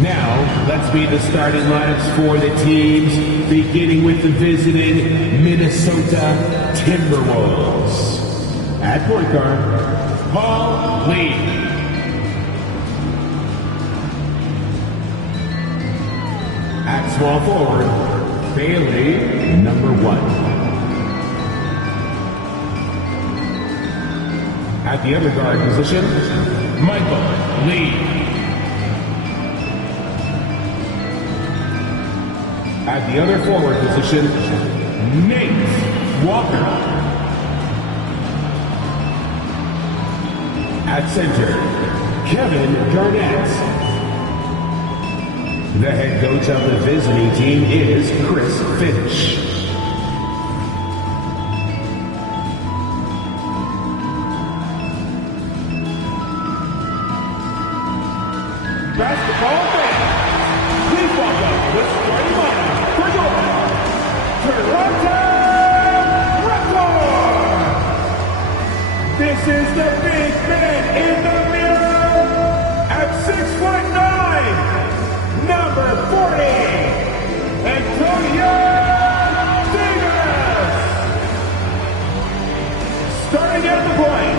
Now, let's meet the starting lineups for the teams, beginning with the visiting Minnesota Timberwolves. At point guard, Paul Lee. At small forward, Bailey, number 1. At the other guard position, Michael Lee. At the other forward position, Nate Walker. At center, Kevin Garnett. The head coach of the visiting team is Chris Finch. Basketball fans, please welcome the starting lineup for your Toronto Raptors. This is the big man in the mirror at 6'9", number 40, Antonio Davis. Starting at the point,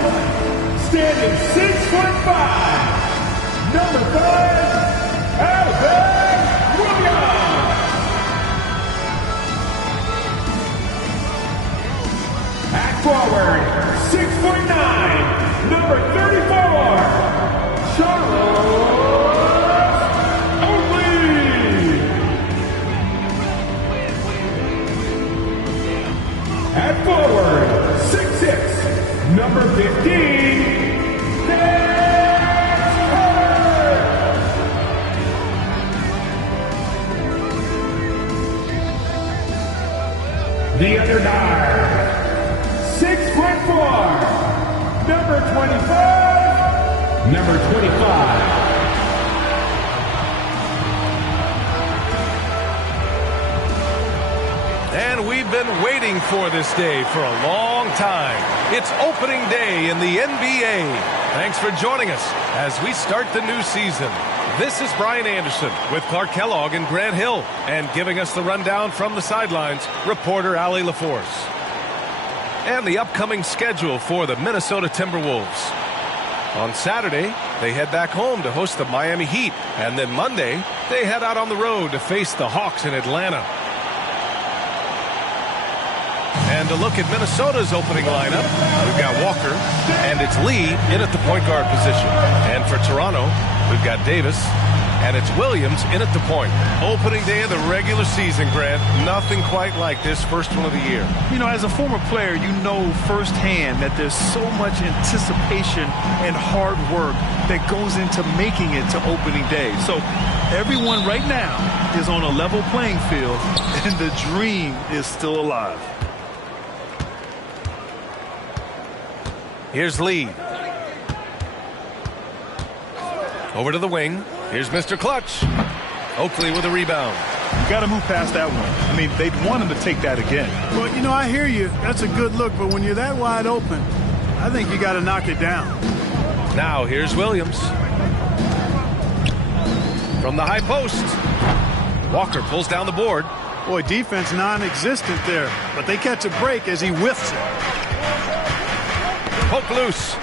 standing 6'5", number 5, Evan Williams. At forward, 6'9", number 34, Charles Oakley. At forward, 6'6", number 15, the other guard, 6'4", number 25, number 25. And we've been waiting for this day for a long time. It's opening day in the NBA. Thanks for joining us as we start the new season. This is Brian Anderson with Clark Kellogg and Grant Hill. And giving us the rundown from the sidelines, reporter Allie LaForce. And the upcoming schedule for the Minnesota Timberwolves. On Saturday, they head back home to host the Miami Heat. And then Monday, they head out on the road to face the Hawks in Atlanta. And to look at Minnesota's opening lineup, we've got Walker, and it's Lee in at the point guard position. And for Toronto, we've got Davis, and it's Williams in at the point. Opening day of the regular season, Grant. Nothing quite like this first one of the year. You know, as a former player, you know firsthand that there's so much anticipation and hard work that goes into making it to opening day. So everyone right now is on a level playing field, and the dream is still alive. Here's Lee. Over to the wing. Here's Mr. Clutch. Oakley with a rebound. You got to move past that one. I mean, they'd want him to take that again. Well, you know, I hear you. That's a good look, but when you're that wide open, I think you got to knock it down. Now here's Williams. From the high post. Walker pulls down the board. Boy, defense non-existent there, but they catch a break as he whiffs it. Poke loose.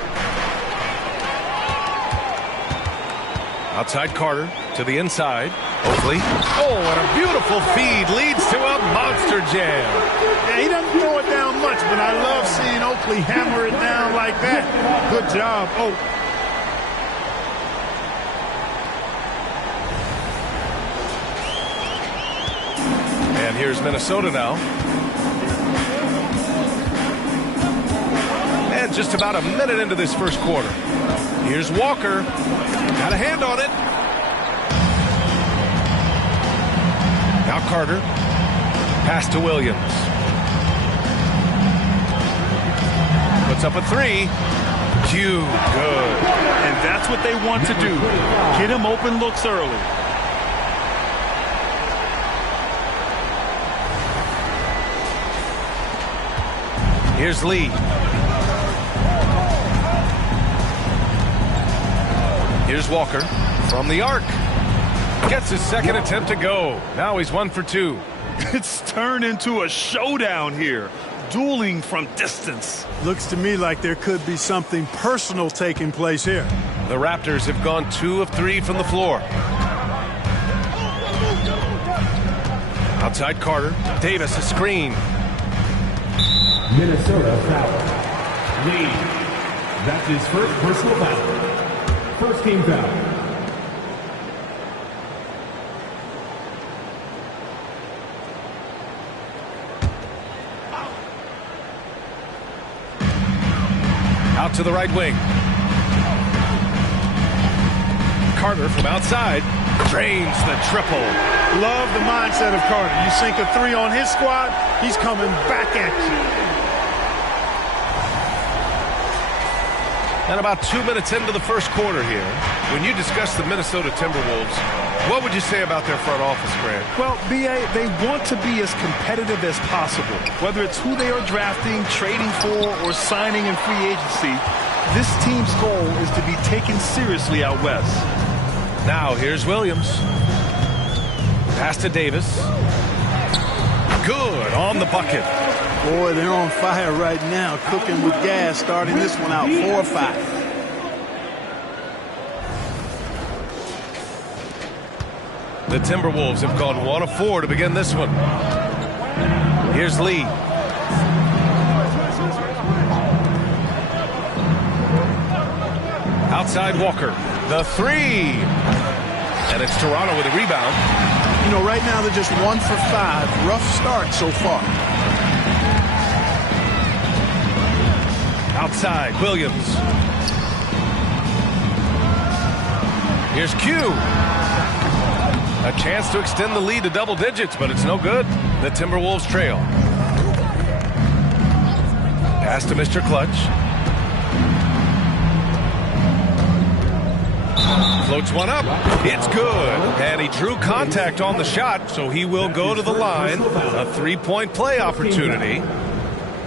Outside Carter to the inside. Oakley. Oh, and a beautiful feed leads to a monster jam. Yeah, he doesn't throw it down much, but I love seeing Oakley hammer it down like that. Good job, Oak. And here's Minnesota now. And just about a minute into this first quarter. Here's Walker. Got a hand on it. Now Carter. Pass to Williams. Puts up a three. Good. And that's what they want to do. Get him open looks early. Here's Lee. Here's Walker from the arc. Gets his second attempt to go. Now he's 1 for 2. It's turned into a showdown here. Dueling from distance. Looks to me like there could be something personal taking place here. The Raptors have gone 2 of 3 from the floor. Outside Carter. Davis, a screen. Minnesota foul. Lee. That's his first personal foul. First team foul. Out to the right wing. Carter from outside drains the triple. Love the mindset of Carter. You sink a 3 on his squad, he's coming back at you. And about 2 minutes into the first quarter here, when you discuss the Minnesota Timberwolves, what would you say about their front office, Grant? Well, B.A., they want to be as competitive as possible. Whether it's who they are drafting, trading for, or signing in free agency, this team's goal is to be taken seriously out west. Now here's Williams. Pass to Davis. Good on the bucket. Boy, they're on fire right now, cooking with gas, starting this one out 4-5. The Timberwolves have gone 1 of 4 to begin this one. Here's Lee. Outside Walker. The 3. And it's Toronto with a rebound. You know, right now they're just 1 for 5. Rough start so far. Outside, Williams. Here's Q. A chance to extend the lead to double digits, but it's no good. The Timberwolves trail. Pass to Mr. Clutch. Floats one up. It's good. And he drew contact on the shot, so he will go to the line. A 3-point play opportunity.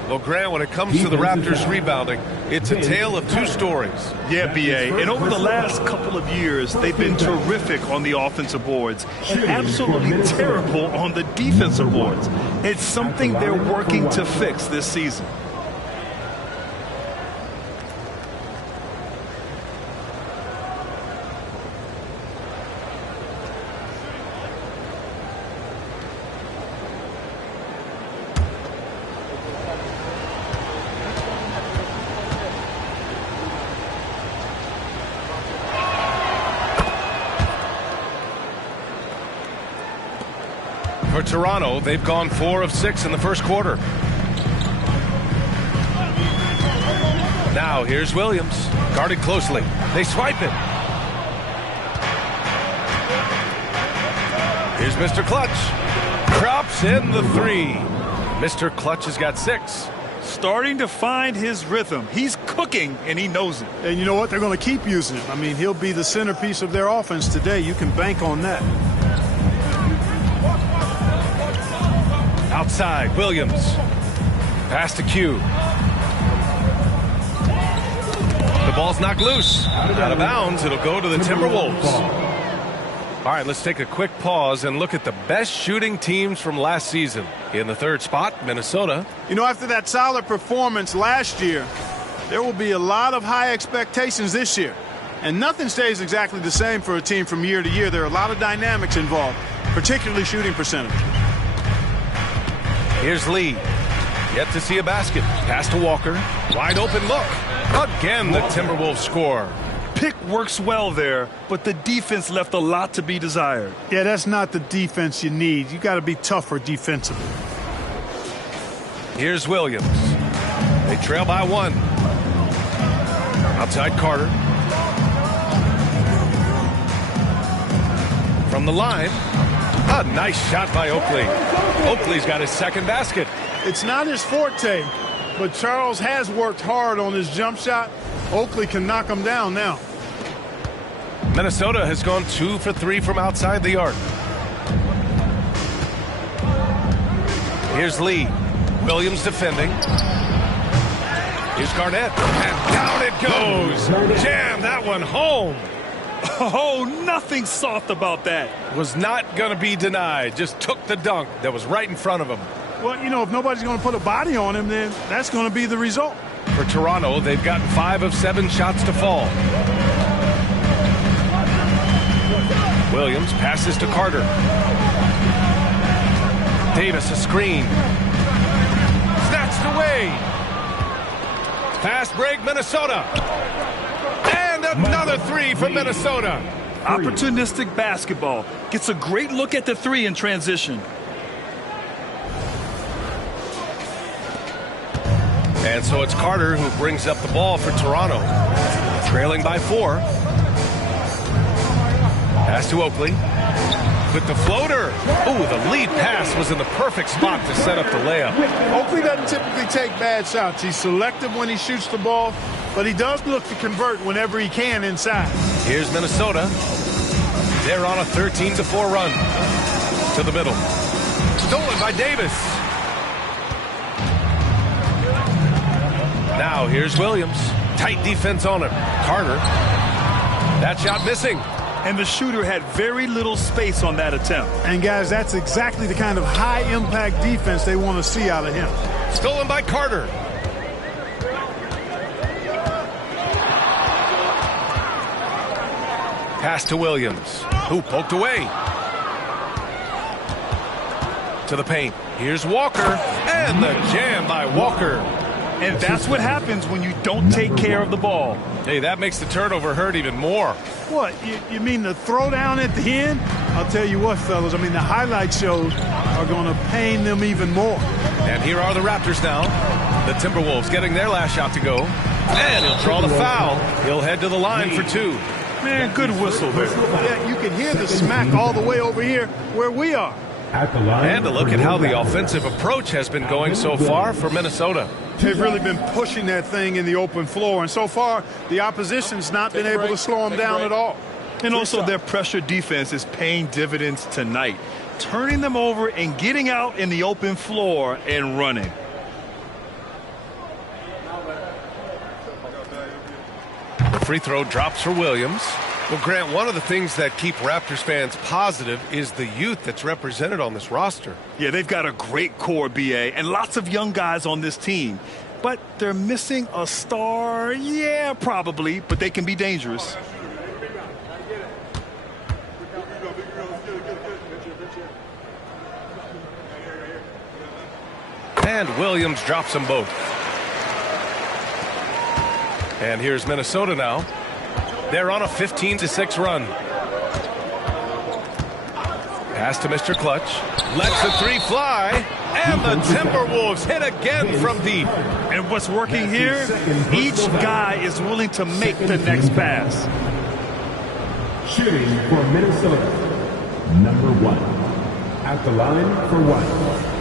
Well, Grant, when it comes to the Raptors rebounding, it's a tale of 2 stories. Yeah, B.A., and over the last couple of years, they've been terrific on the offensive boards and absolutely terrible on the defensive boards. It's something they're working to fix this season. For Toronto, they've gone 4 of 6 in the first quarter. Now here's Williams, guarded closely. They swipe it. Here's Mr. Clutch. Drops in the 3. Mr. Clutch has got 6. Starting to find his rhythm. He's cooking, and he knows it. And you know what? They're going to keep using him. I mean, he'll be the centerpiece of their offense today. You can bank on that. Outside, Williams. Pass to Q. The ball's knocked loose. Out of bounds, it'll go to the Timberwolves. All right, let's take a quick pause and look at the best shooting teams from last season. In the 3rd spot, Minnesota. You know, after that solid performance last year, there will be a lot of high expectations this year. And nothing stays exactly the same for a team from year to year. There are a lot of dynamics involved, particularly shooting percentage. Here's Lee. Yet to see a basket. Pass to Walker. Wide open look. Again, the Timberwolves score. Pick works well there, but the defense left a lot to be desired. Yeah, that's not the defense you need. You got to be tougher defensively. Here's Williams. They trail by 1. Outside Carter. From the line. A nice shot by Oakley. Oakley's got his 2nd basket. It's not his forte, but Charles has worked hard on his jump shot. Oakley can knock him down now. Minnesota has gone 2 for 3 from outside the arc. Here's Lee. Williams defending. Here's Garnett. And down it goes. Jam that one home. Oh, nothing soft about that. Was not going to be denied. Just took the dunk that was right in front of him. Well, you know, if nobody's going to put a body on him, then that's going to be the result. For Toronto, they've gotten 5 of 7 shots to fall. Williams passes to Carter. Davis a screen. Snatched away. Fast break, Minnesota. And another 3 for Minnesota. Opportunistic basketball. Gets a great look at the 3 in transition. And so it's Carter who brings up the ball for Toronto. Trailing by 4. Pass to Oakley. With the floater. Ooh, the lead pass was in the perfect spot to set up the layup. Oakley doesn't typically take bad shots. He's selective when he shoots the ball, but he does look to convert whenever he can inside. Here's Minnesota. They're on a 13-4 run. To the middle. Stolen by Davis. Now here's Williams. Tight defense on him. Carter. That shot missing. And the shooter had very little space on that attempt. And guys, that's exactly the kind of high-impact defense they want to see out of him. Stolen by Carter. Pass to Williams, who poked away. To the paint. Here's Walker. And the jam by Walker. And that's what happens when you don't take care of the ball. Hey, that makes the turnover hurt even more. What, you mean the throwdown at the end? I'll tell you what, fellas, I mean the highlight shows are going to pain them even more. And here are the Raptors now. The Timberwolves getting their last shot to go. And he'll draw the foul. He'll head to the line for 2. Man, good whistle there. Yeah, you can hear the smack all the way over here where we are. At the line. And to look at how the offensive approach has been going so far for Minnesota. They've really been pushing that thing in the open floor, and so far the opposition's not been able to slow them down at all. And also their pressure defense is paying dividends tonight, turning them over and getting out in the open floor and running. The free throw drops for Williams. Well, Grant, one of the things that keep Raptors fans positive is the youth that's represented on this roster. Yeah, they've got a great core, BA, and lots of young guys on this team. But they're missing a star. Yeah, probably, but they can be dangerous. And Williams drops them both. And here's Minnesota now. They're on a 15-6 run. Pass to Mr. Clutch. Lets the 3 fly. And the Timberwolves hit again from deep. And what's working here? Each guy is willing to make the next pass. Shooting for Minnesota. Number 1. At the line for 1.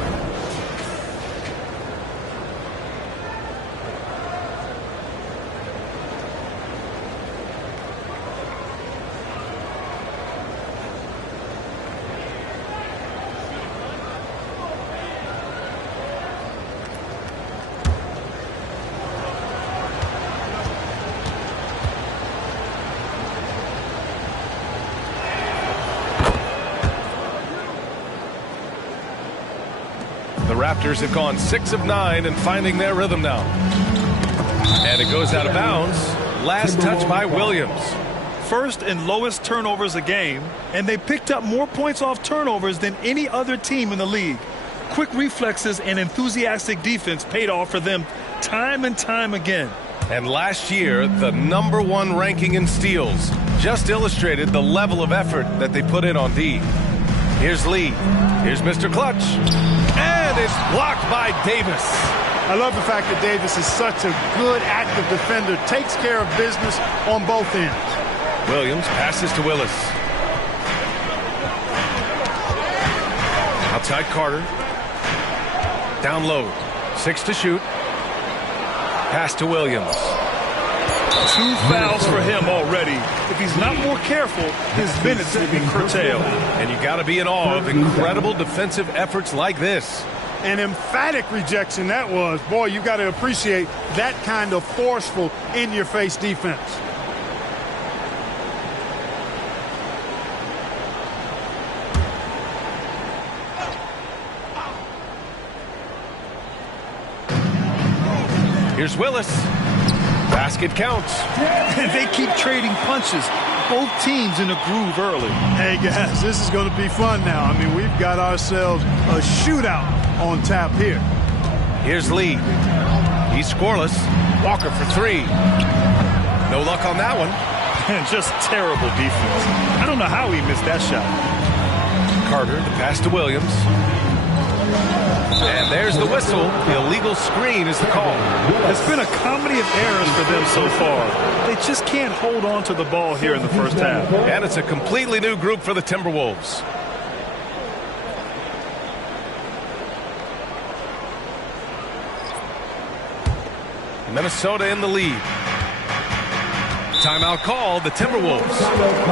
The Raptors have gone 6 of 9 and finding their rhythm now. And it goes out of bounds. Last touch by Williams. First and lowest turnovers a game, and they picked up more points off turnovers than any other team in the league. Quick reflexes and enthusiastic defense paid off for them time and time again. And last year, the number 1 ranking in steals just illustrated the level of effort that they put in on D. Here's Lee. Here's Mr. Clutch. And it's blocked by Davis. I love the fact that Davis is such a good, active defender. Takes care of business on both ends. Williams passes to Willis. Outside Carter. Down low. 6 to shoot. Pass to Williams. 2 fouls for him already. If he's not more careful, his minutes will be curtailed. And you got to be in awe of incredible defensive efforts like this. An emphatic rejection that was. Boy, you got to appreciate that kind of forceful, in-your-face defense. Here's Willis. Basket counts. And they keep trading punches. Both teams in a groove early. Hey, guys, this is going to be fun now. I mean, we've got ourselves a shootout on tap here. Here's Lee. He's scoreless. Walker for three. No luck on that one. And just terrible defense. I don't know how he missed that shot. Carter, the pass to Williams. And there's the whistle. The illegal screen is the call. It's been a comedy of errors for them so far. They just can't hold on to the ball here in the first half. And it's a completely new group for the Timberwolves. Minnesota in the lead. Timeout called, the Timberwolves.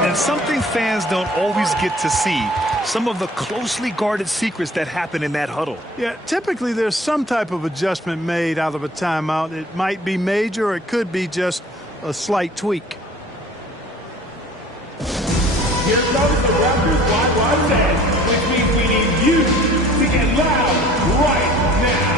And something fans don't always get to see. Some of the closely guarded secrets that happen in that huddle. Yeah, typically there's some type of adjustment made out of a timeout. It might be major or it could be just a slight tweak. Here comes the Raptors wide set, which means we need you to get loud right now.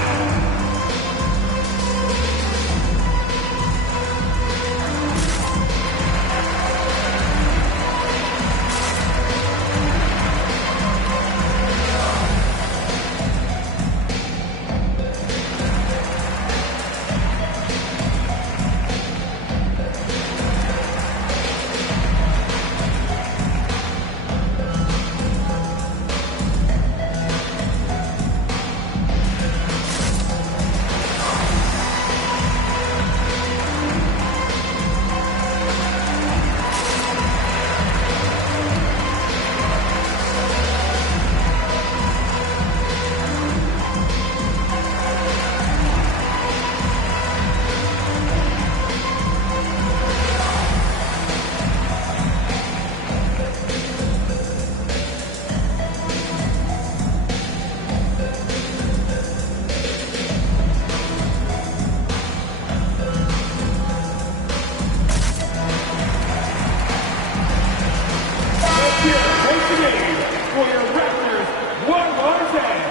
For your Raptors, one more time.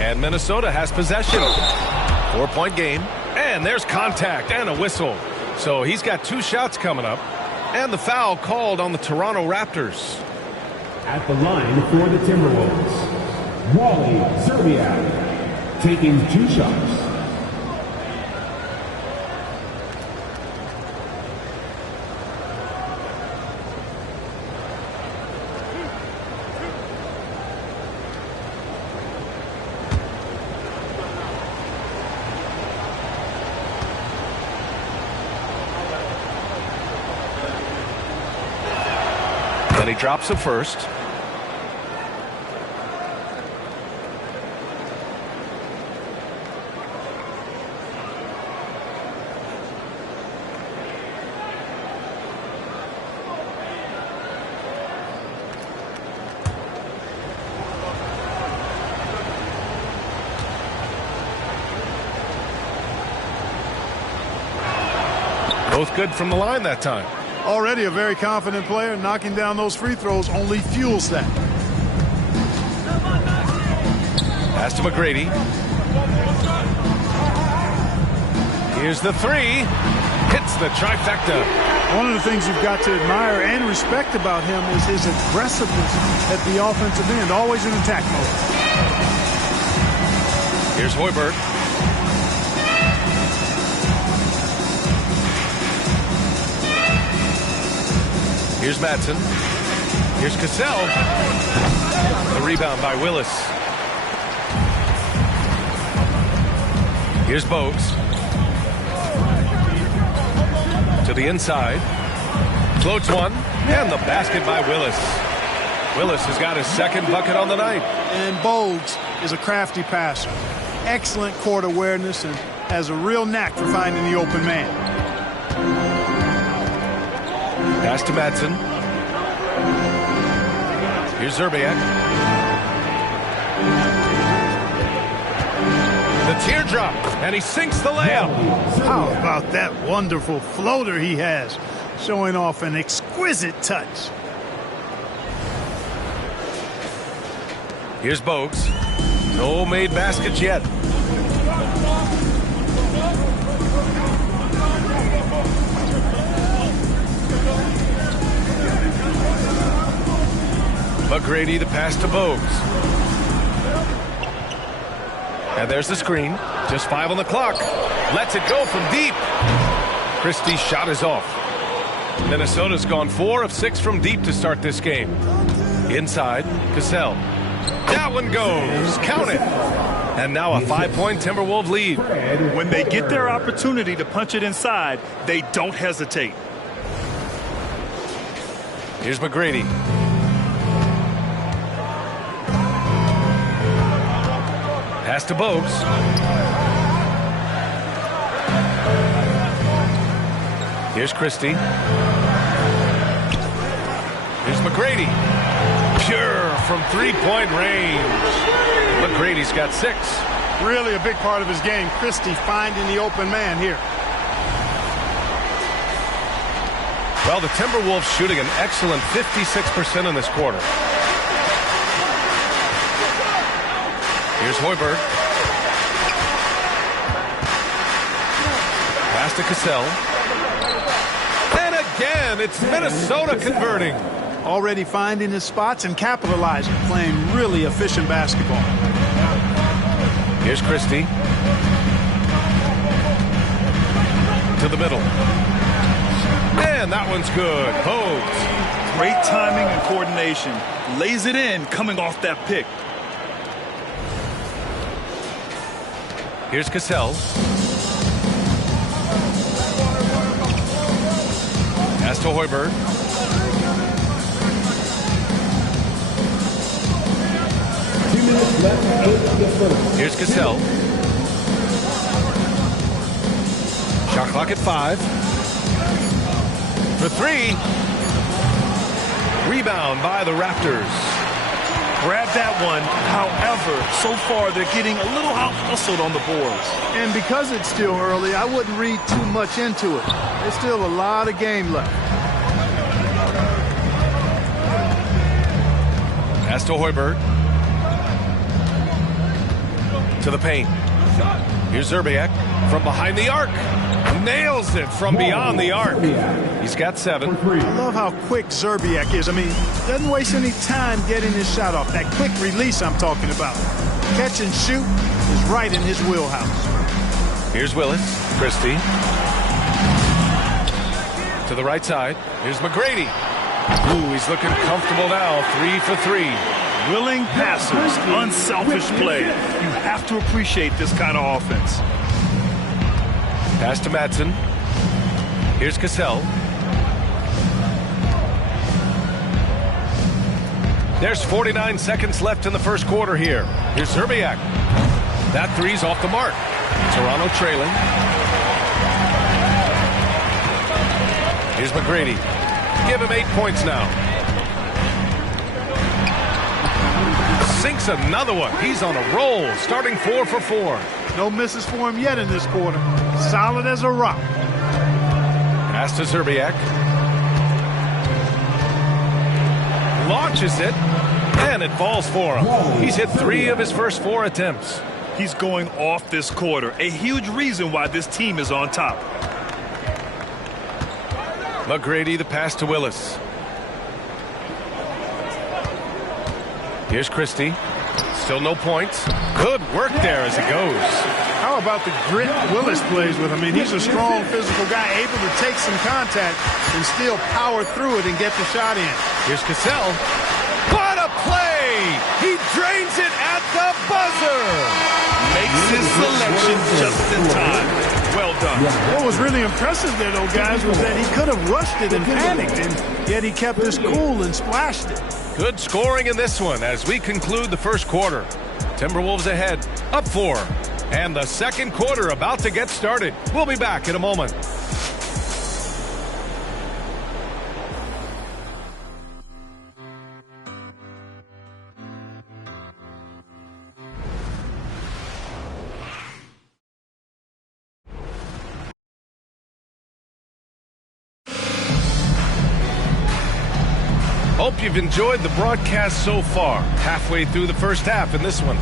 And Minnesota has possession. 4-point game. And there's contact and a whistle. So he's got 2 shots coming up. And the foul called on the Toronto Raptors. At the line for the Timberwolves, Wally Zerbiak taking 2 shots. He drops it first. Both good from the line that time. Already a very confident player. Knocking down those free throws only fuels that. Pass to McGrady. Here's the 3. Hits the trifecta. One of the things you've got to admire and respect about him is his aggressiveness at the offensive end. Always in attack mode. Here's Hoiberg. Here's Madsen. Here's Cassell. The rebound by Willis. Here's Bogues. To the inside. Floats one. And the basket by Willis. Willis has got his 2nd bucket on the night. And Bogues is a crafty passer. Excellent court awareness and has a real knack for finding the open man. Pass to Madsen. Here's Zerbiak. The teardrop, and he sinks the layup. How about that wonderful floater he has, showing off an exquisite touch. Here's Bogues. No made baskets yet. McGrady, the pass to Bogues. And there's the screen. Just 5 on the clock. Lets it go from deep. Christie's shot is off. Minnesota's gone 4 of 6 from deep to start this game. Inside, Cassell. That one goes. Count it. And now a 5-point Timberwolves lead. When they get their opportunity to punch it inside, they don't hesitate. Here's McGrady. Pass to Bogues. Here's Christie. Here's McGrady. Pure from three-point range. McGrady's got 6. Really a big part of his game. Christie finding the open man here. Well, the Timberwolves shooting an excellent 56% in this quarter. Here's Hoiberg. Pass to Cassell. And again, it's Minnesota converting. Already finding his spots and capitalizing, playing really efficient basketball. Here's Christie. To the middle. And that one's good. Bogues. Great timing and coordination. Lays it in coming off that pick. Here's Cassell. Pass to Hoiberg. Here's Cassell. Shot clock at 5. For 3. Rebound by the Raptors. Grab that one. However, so far they're getting a little out-hustled on the boards. And because it's still early, I wouldn't read too much into it. There's still a lot of game left. Pass to Hoiberg. To the paint. Here's Zerbiak from behind the arc. Nails it from beyond the arc. He's got 7. I love how quick Zerbiak is. I mean, doesn't waste any time getting his shot off. That quick release I'm talking about. Catch and shoot is right in his wheelhouse. Here's Willis. Christie. To the right side. Here's McGrady. Ooh, he's looking comfortable now. 3 for 3. Willing passers, unselfish play. You have to appreciate this kind of offense. Pass to Madsen. Here's Cassell. There's 49 seconds left in the first quarter here. Here's Zerbiak. That three's off the mark. Toronto trailing. Here's McGrady. Give him 8 points now. Sinks another one. He's on a roll, starting 4 for 4. No misses for him yet in this quarter. Solid as a rock. Pass to Zerbiak. Launches it, and it falls for him. He's hit 3 of his first 4 attempts. He's going off this quarter. A huge reason why this team is on top. McGrady, the pass to Willis. Here's Christie. Still no points. Good work there as it goes. How about the grit Willis plays with? I mean, he's a strong physical guy, able to take some contact and still power through it and get the shot in. Here's Cassell. What a play! He drains it at the buzzer! Makes his selection just in time. Well done. What was really impressive there, though, guys, was that he could have rushed it and panicked, and yet he kept his cool and splashed it. Good scoring in this one as we conclude the first quarter. Timberwolves ahead, up 4. And the second quarter about to get started. We'll be back in a moment. Hope you've enjoyed the broadcast so far. Halfway through the first half in this one.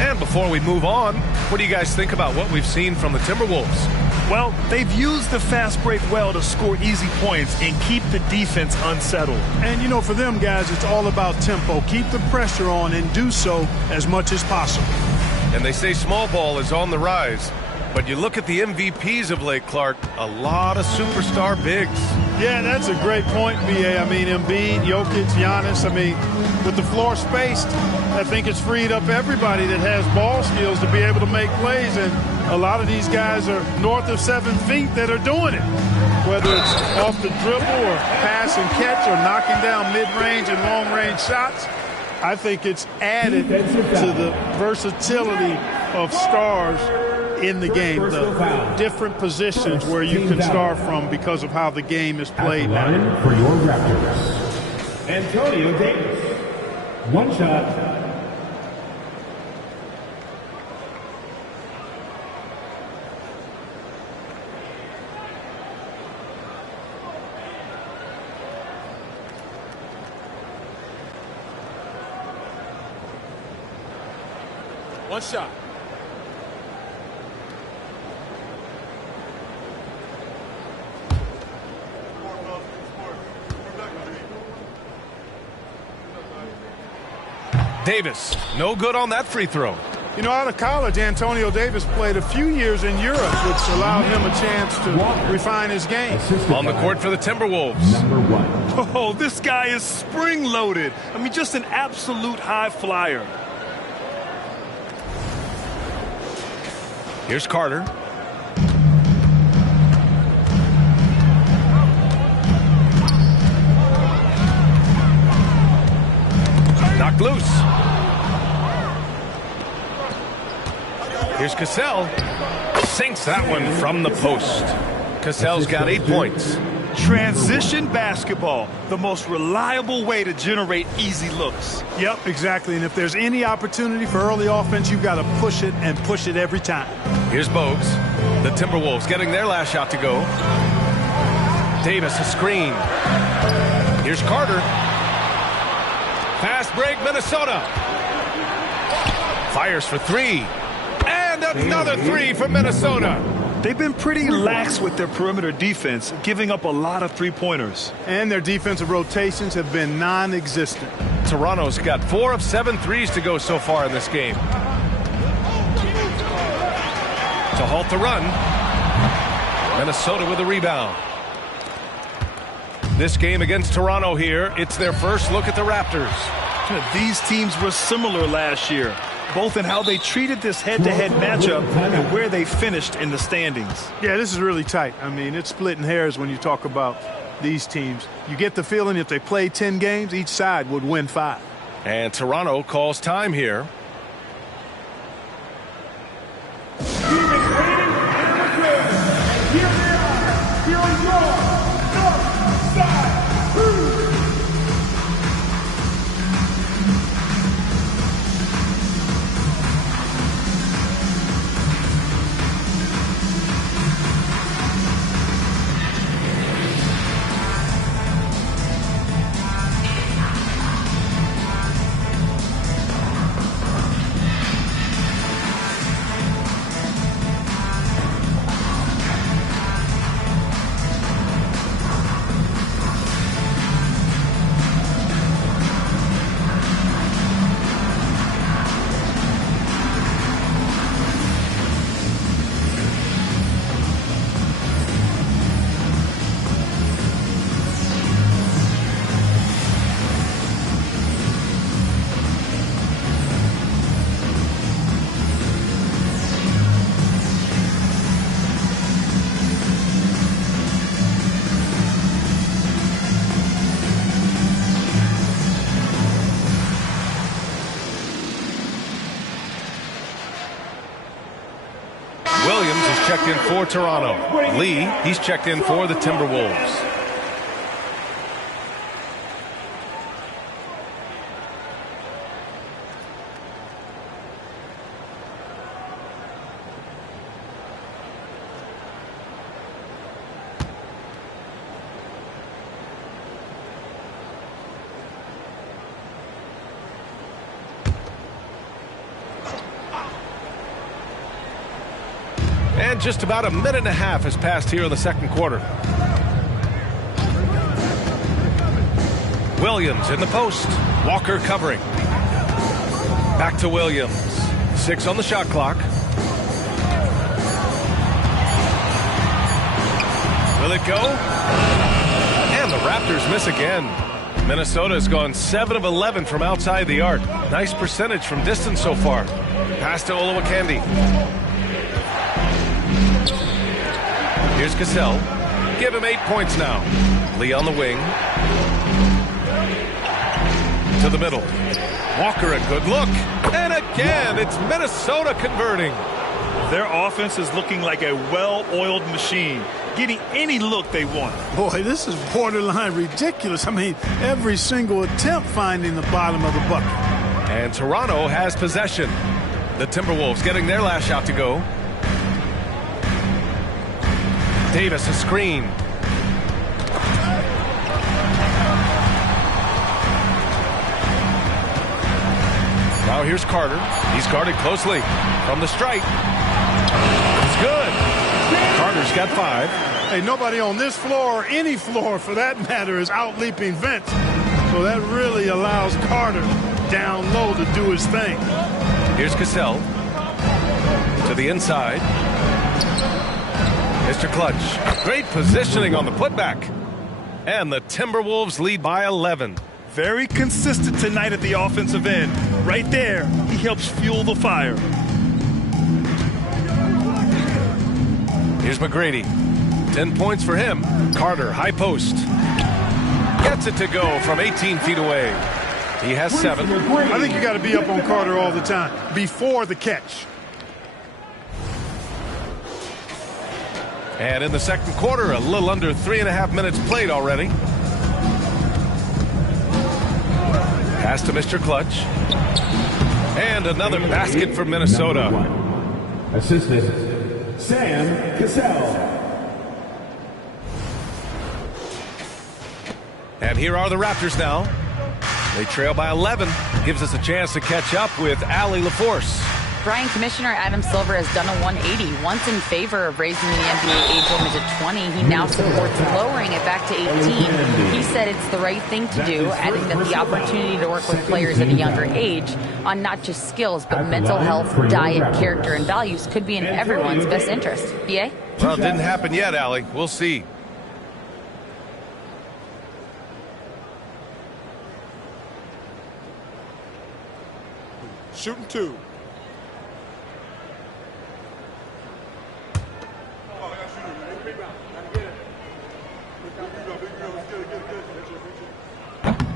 And before we move on, what do you guys think about what we've seen from the Timberwolves? Well, they've used the fast break well to score easy points and keep the defense unsettled. And, you know, for them guys, it's all about tempo. Keep the pressure on and do so as much as possible. And they say small ball is on the rise. But you look at the MVPs of late, Clark, a lot of superstar bigs. Yeah, that's a great point, B.A. I mean, Embiid, Jokic, Giannis. I mean, with the floor spaced, I think it's freed up everybody that has ball skills to be able to make plays. And a lot of these guys are north of 7 feet that are doing it, whether it's off the dribble or pass and catch or knocking down mid-range and long-range shots. I think it's added to the versatility of stars in the game, the different positions where you can start from because of how the game is played now. For your Raptors, Antonio Davis. One shot. One shot. Davis, no good on that free throw. You know, out of college, Antonio Davis played a few years in Europe, which allowed him a chance to refine his game. On the court for the Timberwolves. Number 1. Oh, this guy is spring-loaded. I mean, just an absolute high flyer. Here's Carter. Knocked loose. Here's Cassell. Sinks that one from the post. Cassell's got 8 points. Transition basketball, the most reliable way to generate easy looks. Yep, exactly. And if there's any opportunity for early offense, you've got to push it and push it every time. Here's Bogues. The Timberwolves getting their last shot to go. Davis a screen. Here's Carter. Fast break, Minnesota. Fires for 3. And another 3 for Minnesota. They've been pretty lax with their perimeter defense, giving up a lot of three-pointers. And their defensive rotations have been non-existent. Toronto's got 4 of 7 threes to go so far in this game. To halt the run. Minnesota with a rebound. This game against Toronto here, it's their first look at the Raptors. These teams were similar last year, both in how they treated this head-to-head matchup and where they finished in the standings. Yeah, this is really tight. I mean, it's splitting hairs when you talk about these teams. You get the feeling if they played 10 games, each side would win 5. And Toronto calls time here. Williams is checked in for Toronto. Lee, he's checked in for the Timberwolves. And just about a minute and a half has passed here in the second quarter. Williams in the post. Walker covering. Back to Williams. 6 on the shot clock. Will it go? And the Raptors miss again. Minnesota has gone 7 of 11 from outside the arc. Nice percentage from distance so far. Pass to Olowokandi. Here's Cassell. Give him 8 points now. Lee on the wing. To the middle. Walker a good look. And again, it's Minnesota converting. Their offense is looking like a well-oiled machine, getting any look they want. Boy, this is borderline ridiculous. I mean, every single attempt finding the bottom of the bucket. And Toronto has possession. The Timberwolves getting their last shot to go. Davis a screen. Now here's Carter. He's guarded closely from the stripe. It's good. Carter's got 5. Hey, nobody on this floor, or any floor for that matter, is out-leaping Vince. So that really allows Carter down low to do his thing. Here's Cassell. To the inside. Mr. Clutch. Great positioning on the putback. And the Timberwolves lead by 11. Very consistent tonight at the offensive end. Right there, he helps fuel the fire. Here's McGrady. 10 points for him. Carter, high post. Gets it to go from 18 feet away. He has 7. I think you got to be up on Carter all the time before the catch. And in the second quarter, a little under 3.5 minutes played already. Pass to Mr. Clutch. And another basket for Minnesota. Assistant, Sam Cassell. And here are the Raptors now. They trail by 11. Gives us a chance to catch up with Allie LaForce. Brian, Commissioner Adam Silver has done a 180, once in favor of raising the NBA age limit to 20. He now supports lowering it back to 18. He said it's the right thing to do, adding that the opportunity to work with players at a younger age on not just skills, but mental health, diet, character, and values could be in everyone's best interest. BA? Well, it didn't happen yet, Allie. We'll see. Shooting 2.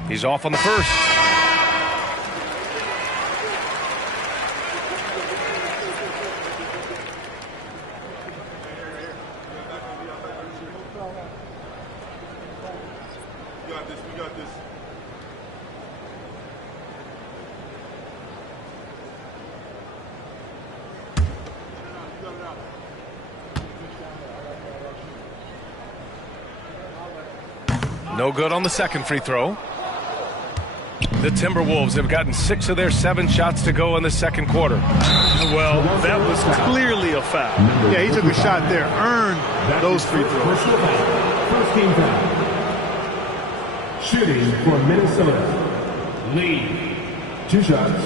He's off on the first. We got this. No good on the second free throw. The Timberwolves have gotten 6 of their 7 shots to go in the second quarter. Well, that was clearly a foul. Yeah, he took a shot there, earned those free throws. First team foul. Shooting for Minnesota. Lee. 2 shots.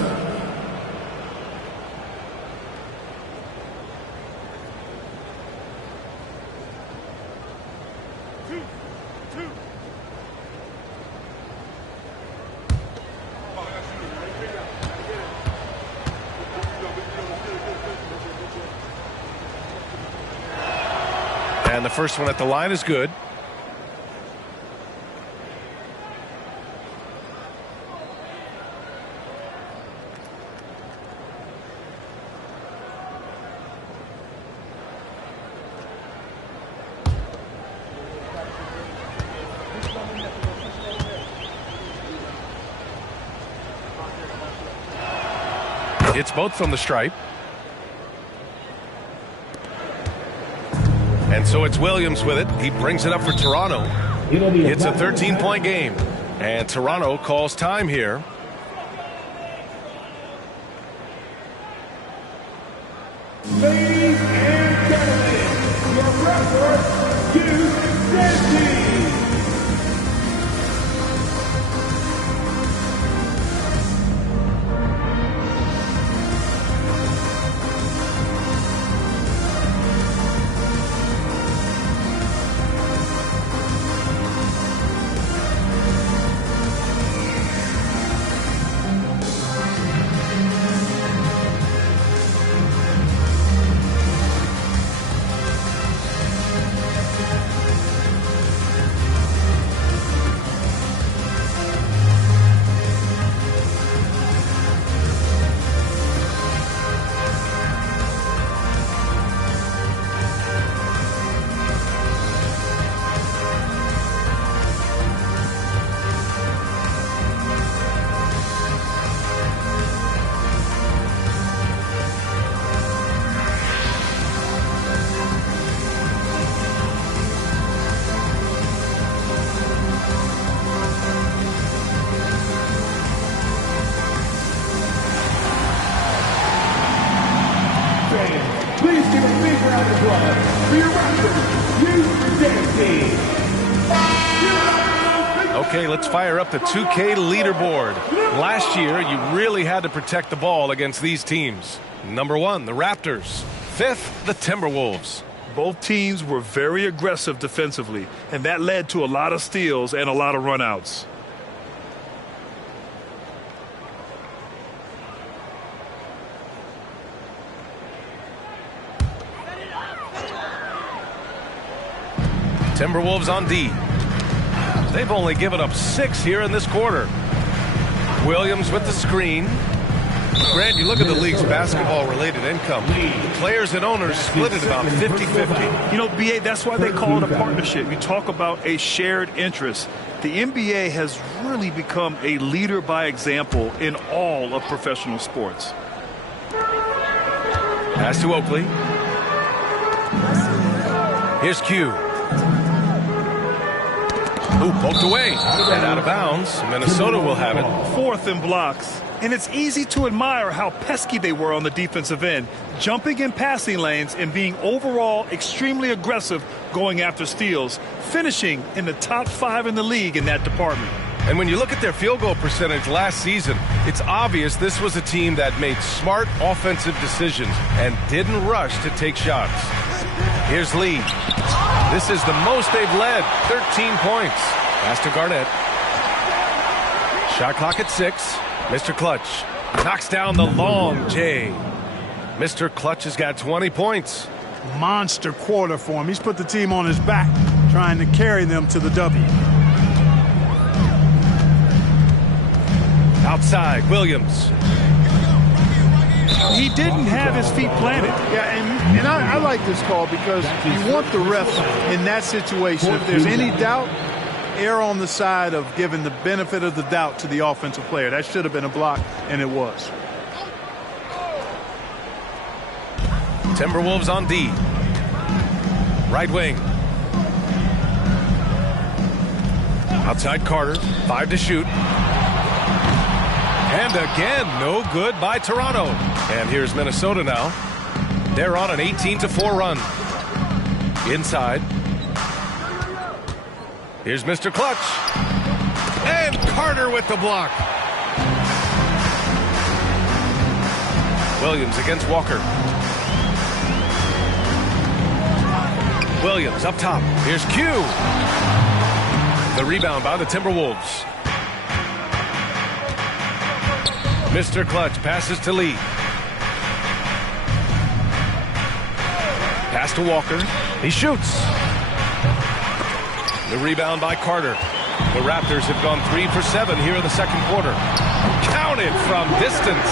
And the first one at the line is good. It's both from the stripe. And so it's Williams with it. He brings it up for Toronto. It's a 13-point game. And Toronto calls time here. Ladies and gentlemen, Please give a big round of applause for your Raptors Youth Dance Team. Okay, let's fire up the 2K leaderboard. Last year, you really had to protect the ball against these teams. Number 1, the Raptors. 5th, the Timberwolves. Both teams were very aggressive defensively, and that led to a lot of steals and a lot of runouts. Timberwolves on D. They've only given up 6 here in this quarter. Williams with the screen. Grant, you look at the league's basketball-related income. Players and owners split it about 50-50. You know, BA, that's why they call it a partnership. You talk about a shared interest. The NBA has really become a leader by example in all of professional sports. Pass to Oakley. Here's Q. Ooh, poked away and out of bounds. Minnesota will have it. 4th in blocks. And it's easy to admire how pesky they were on the defensive end, jumping in passing lanes and being overall extremely aggressive going after steals, finishing in the top 5 in the league in that department. And when you look at their field goal percentage last season, it's obvious this was a team that made smart offensive decisions and didn't rush to take shots. Here's Lee. This is the most they've led, 13 points. Pass to Garnett. Shot clock at 6. Mr. Clutch knocks down the long J. Mr. Clutch has got 20 points. Monster quarter for him. He's put the team on his back, trying to carry them to the W. Outside, Williams. He didn't have his feet planted. Yeah, and I like this call because you want the ref in that situation. If there's any doubt, err on the side of giving the benefit of the doubt to the offensive player. That should have been a block, and it was. Timberwolves on D. Right wing. Outside Carter. 5 to shoot. And again, no good by Toronto. And here's Minnesota now. They're on an 18-4 run. Inside. Here's Mr. Clutch. And Carter with the block. Williams against Walker. Williams up top. Here's Q. The rebound by the Timberwolves. Mr. Clutch passes to Lee. Pass to Walker. He shoots. The rebound by Carter. The Raptors have gone 3 for 7 here in the second quarter. Counted from distance.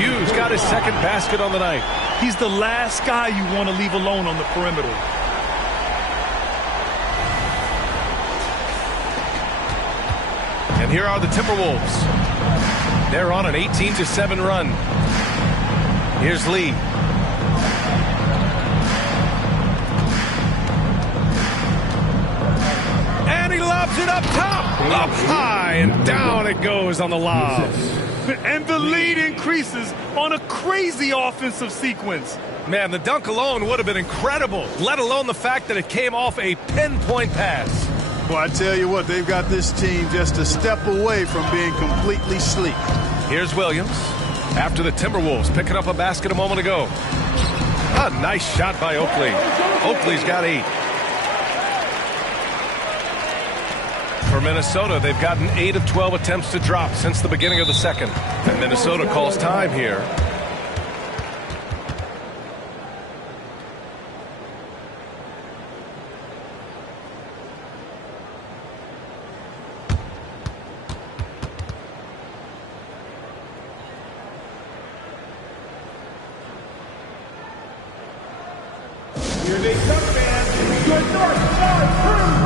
Q's got his second basket on the night. He's the last guy you want to leave alone on the perimeter. And here are the Timberwolves. They're on an 18-7 run. Here's Lee. And he lobs it up top. Up high and down it goes on the lob. And the lead increases on a crazy offensive sequence. Man, the dunk alone would have been incredible, let alone the fact that it came off a pinpoint pass. Well, I tell you what, they've got this team just a step away from being completely sleek. Here's Williams after the Timberwolves picking up a basket a moment ago. A nice shot by Oakley. Oakley's got 8. For Minnesota, they've gotten 8 of 12 attempts to drop since the beginning of the second. And Minnesota calls time here. Here they come, man. Your North Star Crew.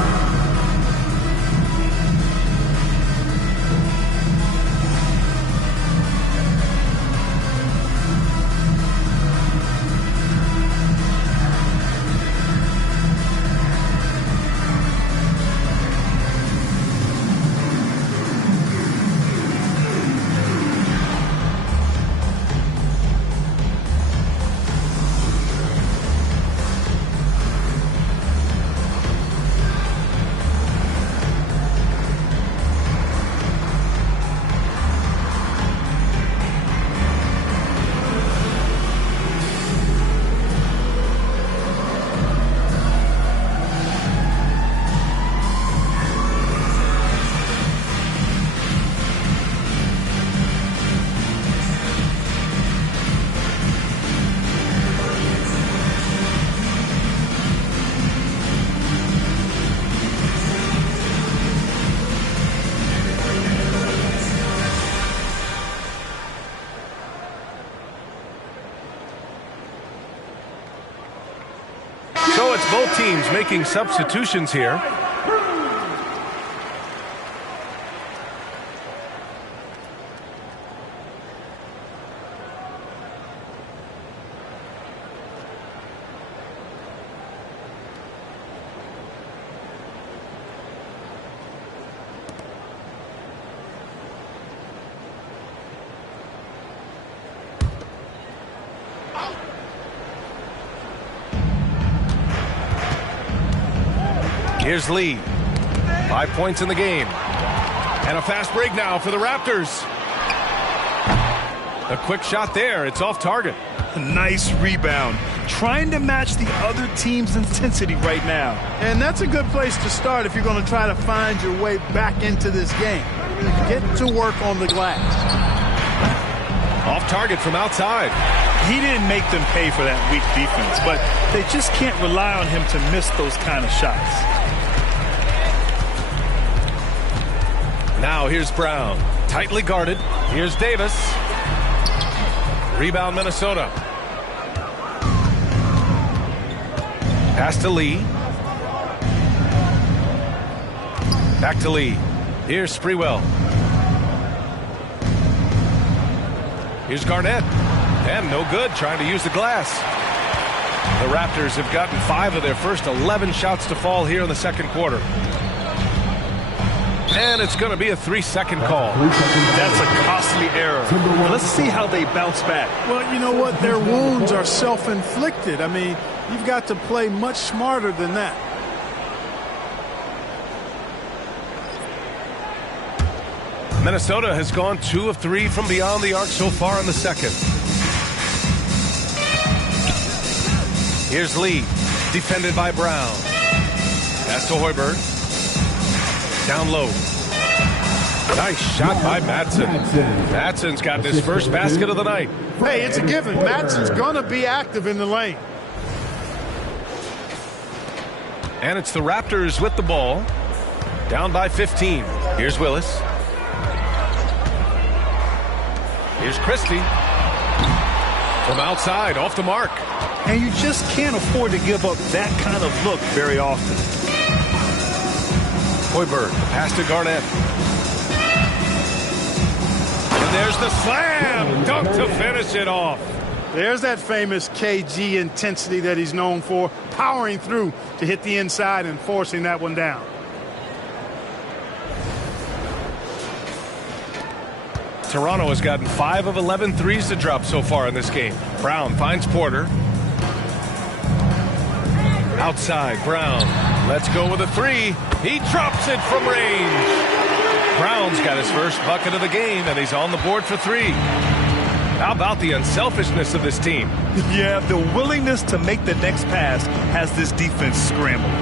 So it's both teams making substitutions here. Here's Lee. 5 points in the game. And a fast break now for the Raptors. A quick shot there. It's off target. A nice rebound. Trying to match the other team's intensity right now. And that's a good place to start if you're going to try to find your way back into this game. Get to work on the glass. Off target from outside. He didn't make them pay for that weak defense, but they just can't rely on him to miss those kind of shots. Now here's Brown. Tightly guarded. Here's Davis. Rebound Minnesota. Pass to Lee. Back to Lee. Here's Sprewell. Here's Garnett. And no good, trying to use the glass. The Raptors have gotten 5 of their first 11 shots to fall here in the second quarter. And it's going to be a 3-second call. That's a costly error. Let's see how they bounce back. Well, you know what? Their wounds are self-inflicted. I mean, you've got to play much smarter than that. Minnesota has gone 2 of 3 from beyond the arc so far in the second. Here's Lee, defended by Brown. Pass to Hoiberg. Down low. Nice shot by Madsen. Madsen's got his first basket of the night. Hey, it's a given. Madsen's going to be active in the lane. And it's the Raptors with the ball. Down by 15. Here's Willis. Here's Christie. From outside, off the mark. And you just can't afford to give up that kind of look very often. Hoiberg, pass to Garnett. And there's the slam dunk to finish it off. There's that famous KG intensity that he's known for, powering through to hit the inside and forcing that one down. Toronto has gotten 5 of 11 threes to drop so far in this game. Brown finds Porter. Outside, Brown. Let's go with a three. He drops it from range. Brown's got his first bucket of the game, and he's on the board for three. How about the unselfishness of this team? Yeah, the willingness to make the next pass has this defense scrambled.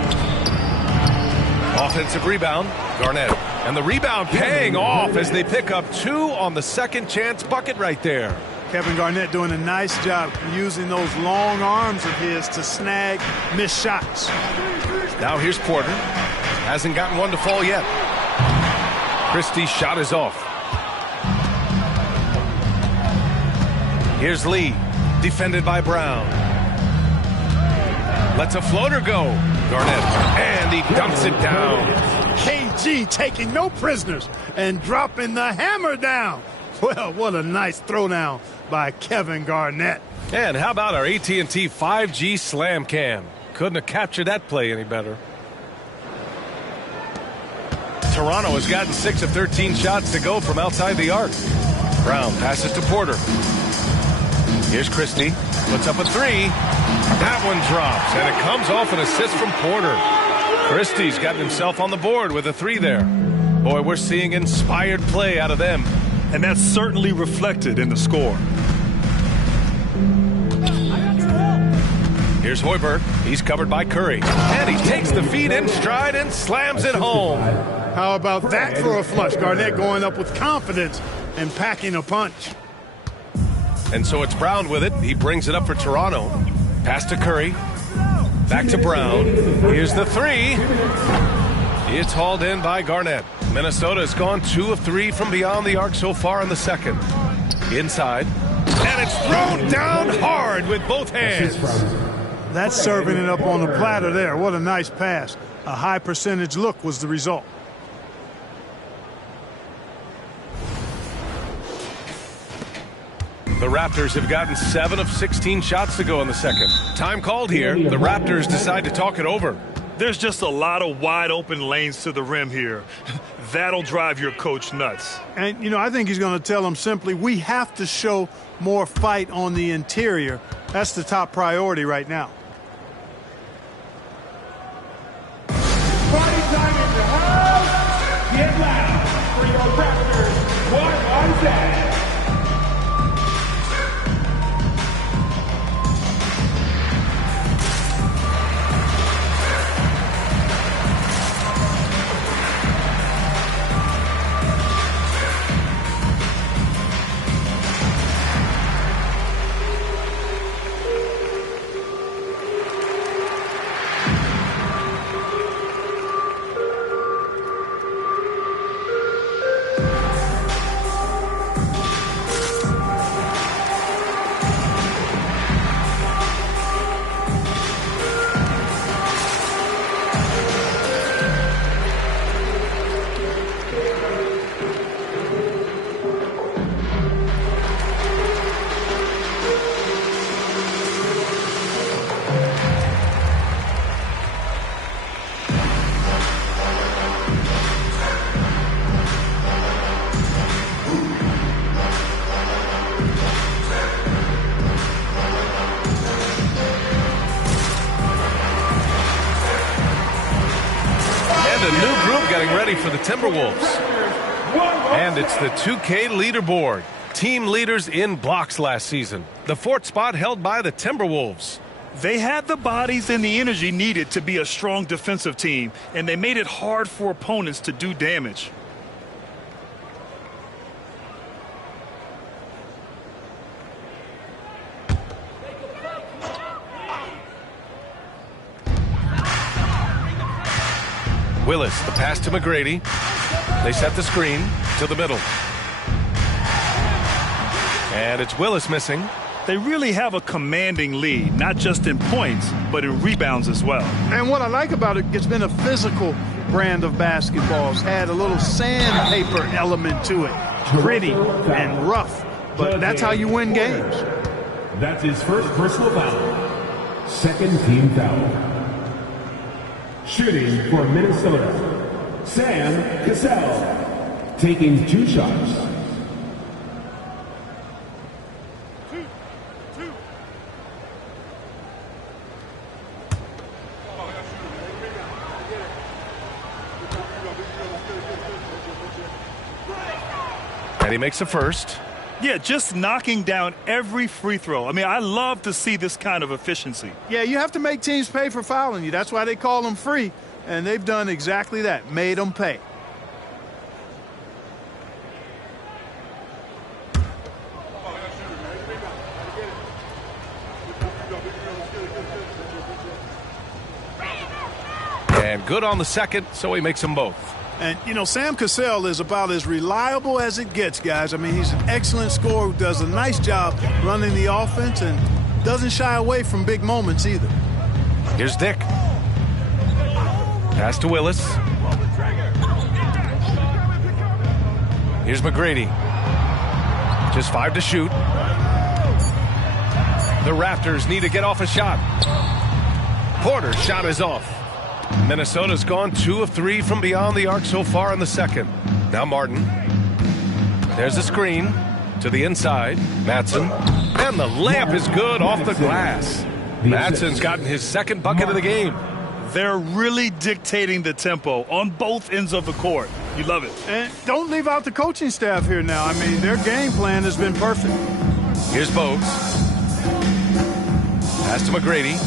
Offensive rebound, Garnett. And the rebound paying off as they pick up two on the second chance bucket right there. Kevin Garnett doing a nice job using those long arms of his to snag missed shots. Now here's Porter. Hasn't gotten one to fall yet. Christie's shot is off. Here's Lee, defended by Brown. Lets a floater go. Garnett, and he dumps it down. KG taking no prisoners and dropping the hammer down. Well, what a nice throwdown by Kevin Garnett. And how about our AT&T 5G slam cam? Couldn't have captured that play any better. Toronto has gotten 6 of 13 shots to go from outside the arc. Brown passes to Porter. Here's Christie. Puts up a three. That one drops, and it comes off an assist from Porter. Christie's gotten himself on the board with a three there. Boy, we're seeing inspired play out of them. And that's certainly reflected in the score. Here's Hoiberg. He's covered by Curry. And he takes the feed in stride and slams it home. How about that for a flush? Garnett going up with confidence and packing a punch. And so it's Brown with it. He brings it up for Toronto. Pass to Curry. Back to Brown. Here's the three. It's hauled in by Garnett. Minnesota has gone 2 of 3 from beyond the arc so far in the second. Inside. And it's thrown down hard with both hands. That's serving it up on the platter there. What a nice pass. A high percentage look was the result. The Raptors have gotten 7 of 16 shots to go in the second. Time called here. The Raptors decide to talk it over. There's just a lot of wide open lanes to the rim here. That'll drive your coach nuts. And, you know, I think he's going to tell them simply, we have to show more fight on the interior. That's the top priority right now. Party time in the house. Get loud for your Raptors. What was that? Ready for the Timberwolves. And it's the 2K leaderboard. Team leaders in blocks last season. The 4th spot held by the Timberwolves. They had the bodies and the energy needed to be a strong defensive team, and they made it hard for opponents to do damage. Willis, the pass to McGrady. They set the screen to the middle. And it's Willis missing. They really have a commanding lead, not just in points, but in rebounds as well. And what I like about it, it's been a physical brand of basketball. It's had a little sandpaper element to it. Gritty and rough. But that's how you win games. That's his first personal foul. Second team foul. Shooting for Minnesota, Sam Cassell, taking 2 shots. he makes a first. Yeah, just knocking down every free throw. I mean, I love to see this kind of efficiency. Yeah, you have to make teams pay for fouling you. That's why they call them free. And they've done exactly that, made them pay. And good on the second, so he makes them both. And, you know, Sam Cassell is about as reliable as it gets, guys. I mean, he's an excellent scorer who does a nice job running the offense and doesn't shy away from big moments either. Here's Dick. Pass to Willis. Here's McGrady. Just 5 to shoot. The Raptors need to get off a shot. Porter's shot is off. Minnesota's gone 2 of 3 from beyond the arc so far in the second. Now Martin. There's a screen to the inside. Matson. And the layup is good off the glass. Matson's gotten his second bucket of the game. They're really dictating the tempo on both ends of the court. You love it. And don't leave out the coaching staff here now. I mean, their game plan has been perfect. Here's Bogues. Pass to McGrady.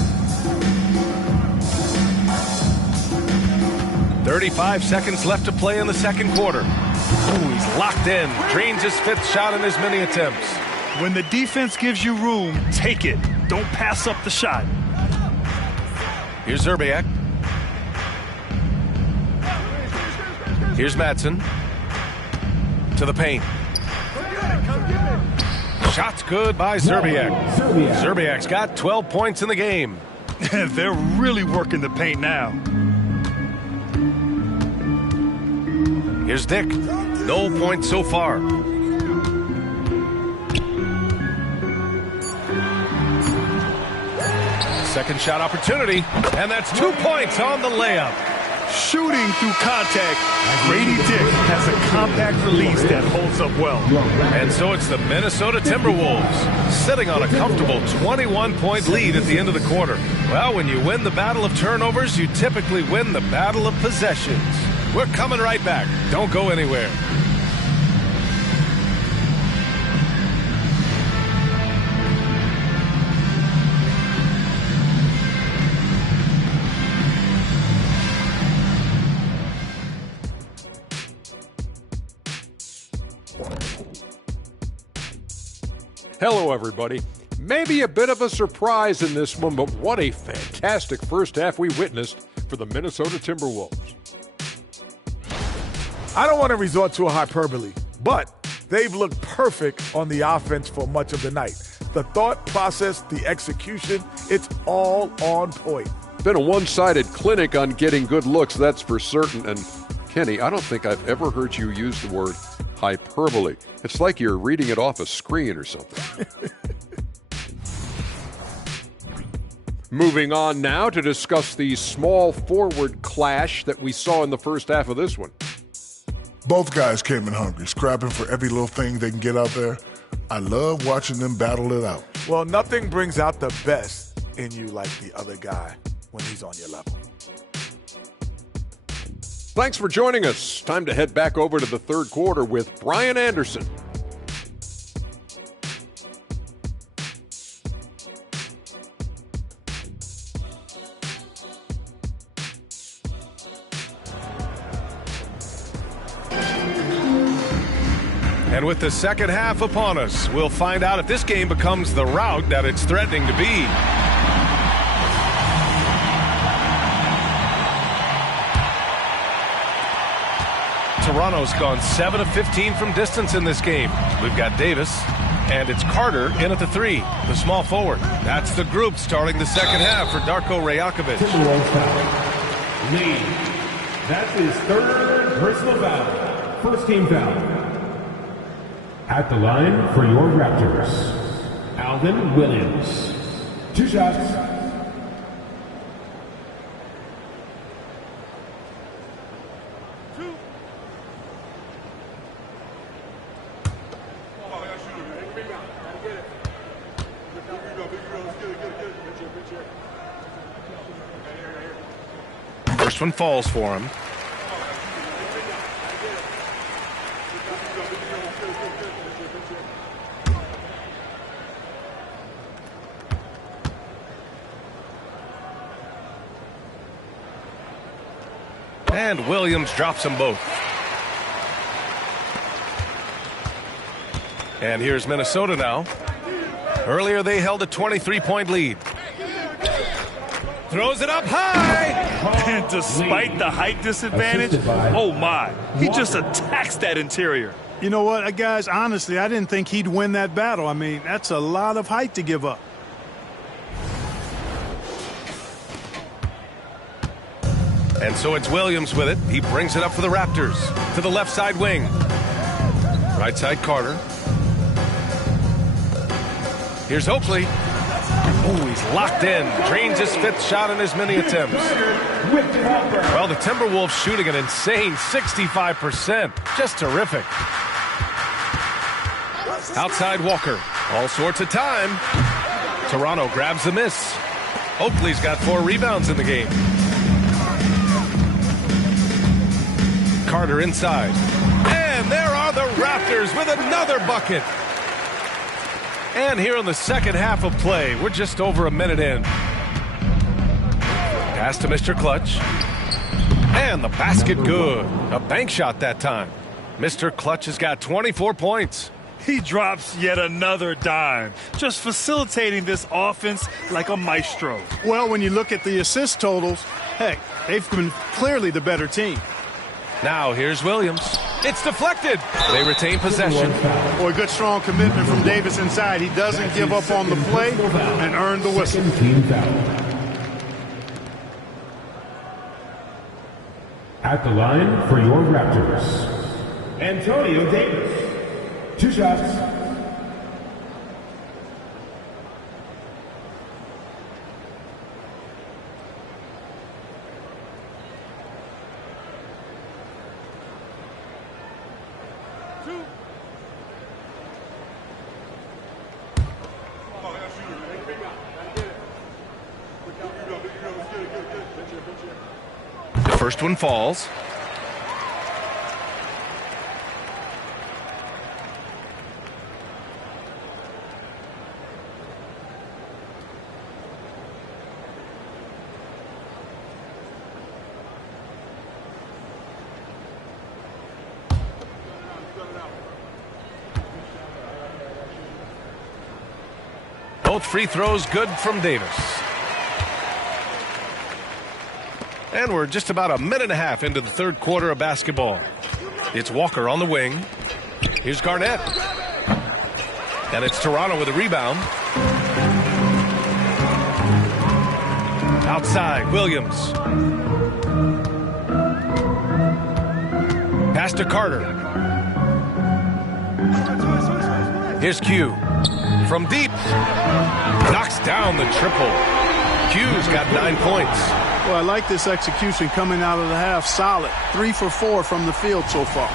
35 seconds left to play in the second quarter. Ooh, he's locked in. Drains his 5th shot in as many attempts. When the defense gives you room, take it. Don't pass up the shot. Here's Zerbiak. Here's Matson. To the paint. Shot's good by Zerbiak. Zerbiak's got 12 points in the game. They're really working the paint now. Here's Dick. No points so far. Second shot opportunity, and that's 2 points on the layup. Shooting through contact, Grady Dick has a compact release that holds up well. And so it's the Minnesota Timberwolves sitting on a comfortable 21-point lead at the end of the quarter. Well, when you win the battle of turnovers, you typically win the battle of possessions. We're coming right back. Don't go anywhere. Hello, everybody. Maybe a bit of a surprise in this one, but what a fantastic first half we witnessed for the Minnesota Timberwolves. I don't want to resort to a hyperbole, but they've looked perfect on the offense for much of the night. The thought process, the execution, it's all on point. Been a one-sided clinic on getting good looks, that's for certain. And Kenny, I don't think I've ever heard you use the word hyperbole. It's like you're reading it off a screen or something. Moving on now to discuss the small forward clash that we saw in the first half of this one. Both guys came in hungry, scrapping for every little thing they can get out there. I love watching them battle it out. Well, nothing brings out the best in you like the other guy when he's on your level. Thanks for joining us. Time to head back over to the third quarter with Brian Anderson. And with the second half upon us, we'll find out if this game becomes the rout that it's threatening to be. Toronto's gone 7 of 15 from distance in this game. We've got Davis, and it's Carter in at the 3, the small forward. That's the group starting the second half for Darko Rajakovic. Timberwolves foul. Lee. That's his 3rd personal foul. First team foul. At the line for your Raptors, Alvin Williams. 2 shots. First one falls for him. And Williams drops them both. And here's Minnesota now. Earlier they held a 23-point lead. Throws it up high. And despite the height disadvantage, oh my, he just attacks that interior. You know what, guys, honestly, I didn't think he'd win that battle. I mean, that's a lot of height to give up. And so it's Williams with it. He brings it up for the Raptors. To the left side wing. Right side Carter. Here's Oakley. Oh, he's locked in. Drains his 5th shot in as many attempts. Well, the Timberwolves shooting an insane 65%. Just terrific. Outside Walker. All sorts of time. Toronto grabs the miss. Oakley's got 4 rebounds in the game. Carter inside. And there are the Raptors with another bucket. And here in the second half of play, we're just over a minute in. Pass to Mr. Clutch. And the basket good. A bank shot that time. Mr. Clutch has got 24 points. He drops yet another dime, just facilitating this offense like a maestro. Well, when you look at the assist totals, heck, they've been clearly the better team. Now here's Williams. It's deflected. They retain possession. Boy, good strong commitment from Davis inside. He doesn't give up on the play and earn the whistle. At the line for your Raptors, Antonio Davis. 2 shots. The first one falls. Both free throws good from Davis. And we're just about a minute and a half into the third quarter of basketball. It's Walker on the wing. Here's Garnett. And it's Toronto with a rebound. Outside, Williams. Pass to Carter. Here's Q. From deep. Knocks down the triple. Q's got 9 points. Well, I like this execution coming out of the half. Solid. 3 for 4 from the field so far.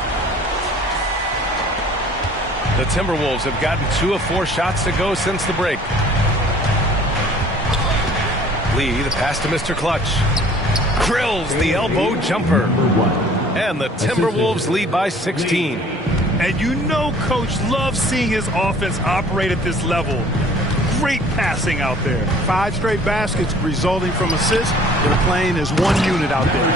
The Timberwolves have gotten 2 of 4 shots to go since the break. Lee, the pass to Mr. Clutch. Drills the elbow jumper. And the Timberwolves lead by 16. And you know Coach loves seeing his offense operate at this level. Great passing out there. 5 straight baskets resulting from assists. They're playing as one unit out there.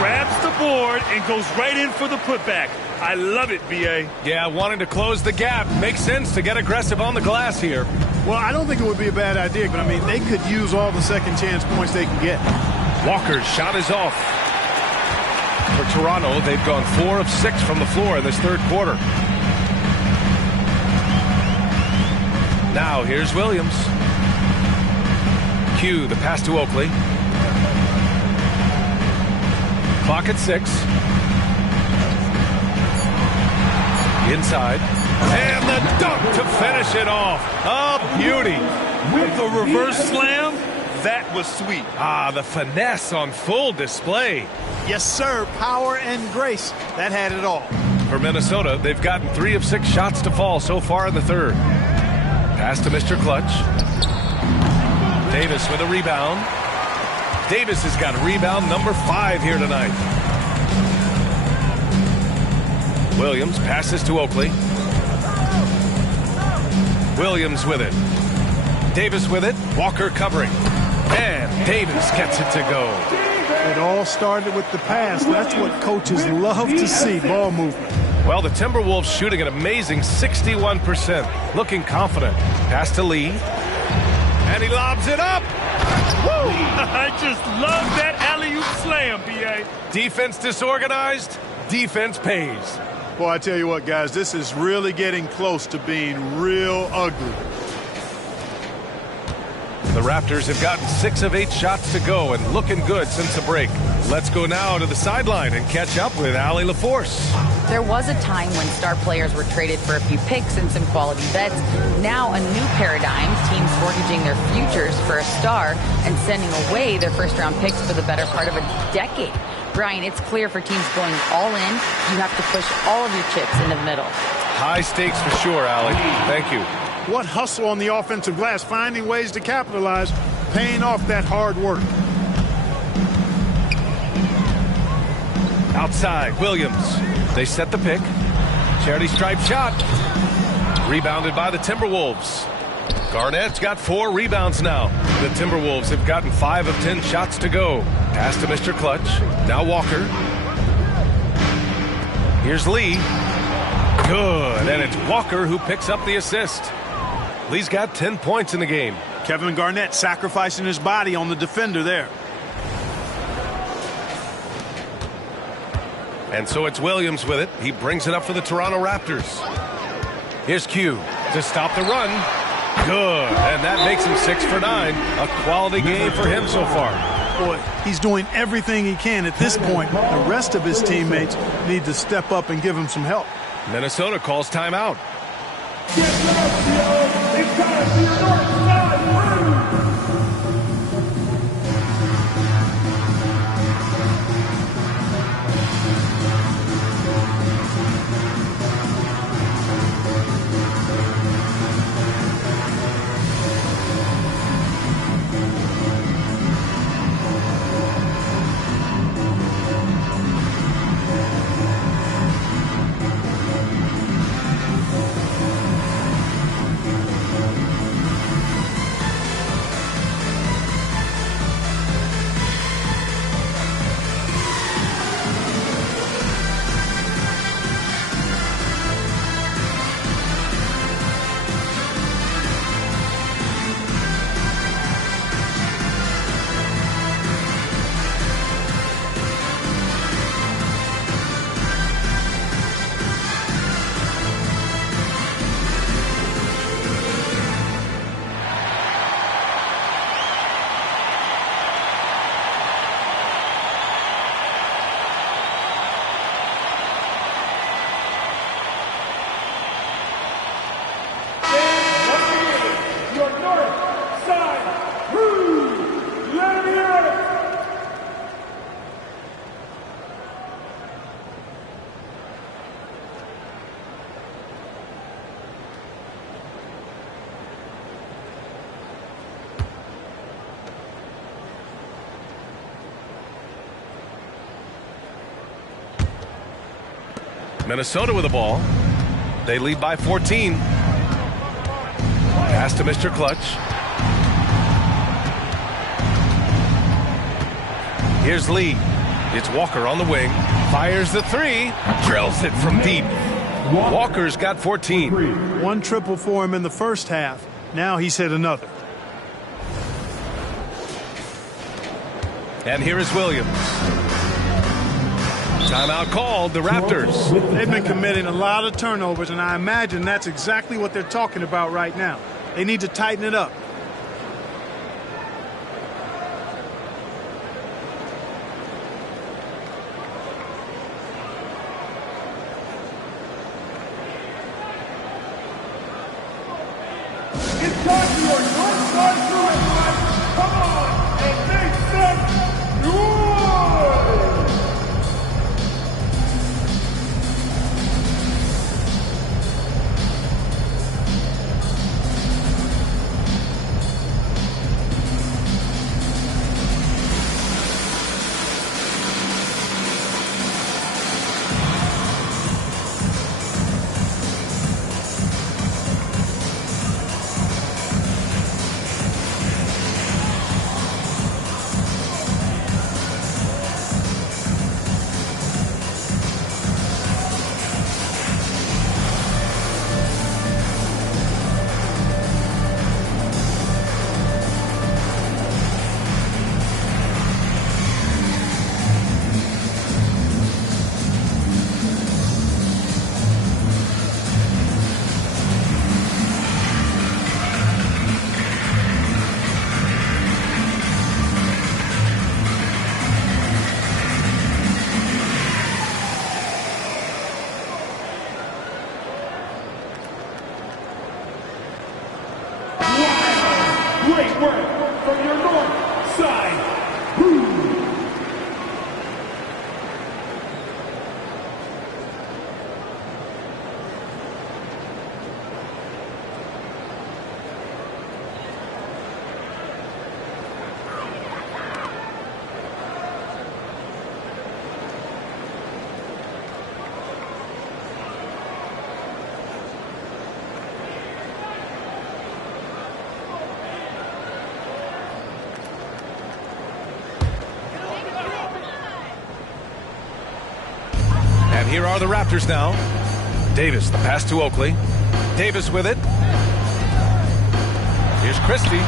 Grabs the board and goes right in for the putback. I love it, B.A. Yeah, wanting to close the gap. Makes sense to get aggressive on the glass here. Well, I don't think it would be a bad idea, but I mean, they could use all the second chance points they can get. Walker's shot is off. For Toronto, they've gone 4 of 6 from the floor in this third quarter. Now here's Williams. Q, the pass to Oakley. Clock at 6. Inside. And the dunk to finish it off. A beauty. With the reverse slam, that was sweet. Ah, the finesse on full display. Yes, sir. Power and grace. That had it all. For Minnesota, they've gotten 3 of 6 shots to fall so far in the third. Pass to Mr. Clutch. Davis with a rebound. Davis has got rebound number 5 here tonight. Williams passes to Oakley. Williams with it. Davis with it. Walker covering. And Davis gets it to go. It all started with the pass. That's what coaches love to see, ball movement. Well, the Timberwolves shooting an amazing 61%, looking confident. Pass to Lee, and he lobs it up. Woo! I just love that alley-oop slam, B.A. Defense disorganized, defense pays. Boy, I tell you what, guys, this is really getting close to being real ugly. The Raptors have gotten 6 of 8 shots to go and looking good since the break. Let's go now to the sideline and catch up with Allie LaForce. There was a time when star players were traded for a few picks and some quality vets. Now a new paradigm, teams mortgaging their futures for a star and sending away their first-round picks for the better part of a decade. Brian, it's clear for teams going all in, you have to push all of your chips into the middle. High stakes for sure, Allie. Thank you. What hustle on the offensive glass, finding ways to capitalize, paying off that hard work. Outside, Williams. They set the pick. Charity stripe shot. Rebounded by the Timberwolves. Garnett's got 4 rebounds now. The Timberwolves have gotten 5 of 10 shots to go. Pass to Mr. Clutch. Now Walker. Here's Lee. Good, and it's Walker who picks up the assist. Lee's got 10 points in the game. Kevin Garnett sacrificing his body on the defender there. And so it's Williams with it. He brings it up for the Toronto Raptors. Here's Q to stop the run. Good, and that makes him 6 for 9. A quality game for him so far. Boy, he's doing everything he can at this point. The rest of his teammates need to step up and give him some help. Minnesota calls timeout. Minnesota with the ball. They lead by 14. Pass to Mr. Clutch. Here's Lee. It's Walker on the wing. Fires the 3. Drills it from deep. Walker's got 14. 1 triple for him in the first half. Now he's hit another. And here is Williams. Timeout called, the Raptors. They've been committing a lot of turnovers, and I imagine that's exactly what they're talking about right now. They need to tighten it up. It's time for your Northside Brewing. Come on and make some noise! Great work from your north side. Woo! And here are the Raptors now. Davis, the pass to Oakley. Davis with it. Here's Christie.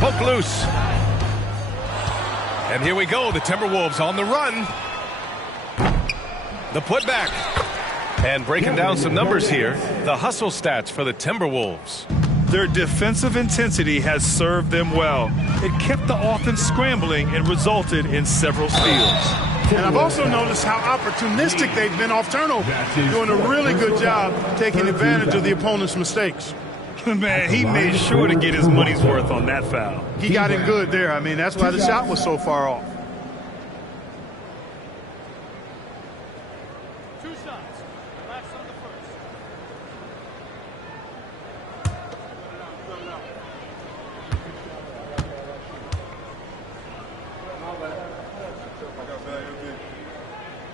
Poke loose. And here we go. The Timberwolves on the run. The putback. And breaking down some numbers here. The hustle stats for the Timberwolves. Their defensive intensity has served them well. It kept the offense scrambling and resulted in several steals. And I've also noticed how opportunistic they've been off turnover, doing a really good job taking advantage of the opponent's mistakes. Man, he made sure to get his money's worth on that foul. He got him good there. I mean, that's why the shot was so far off.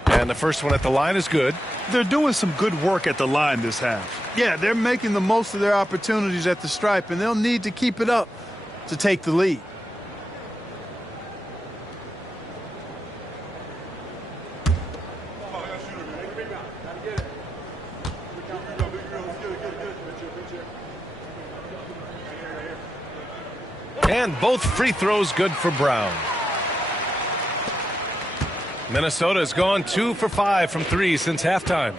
And the first one at the line is good. They're doing some good work at the line this half. Yeah, they're making the most of their opportunities at the stripe, and they'll need to keep it up to take the lead. And both free throws good for Brown. Minnesota has gone 2 for 5 from 3 since halftime.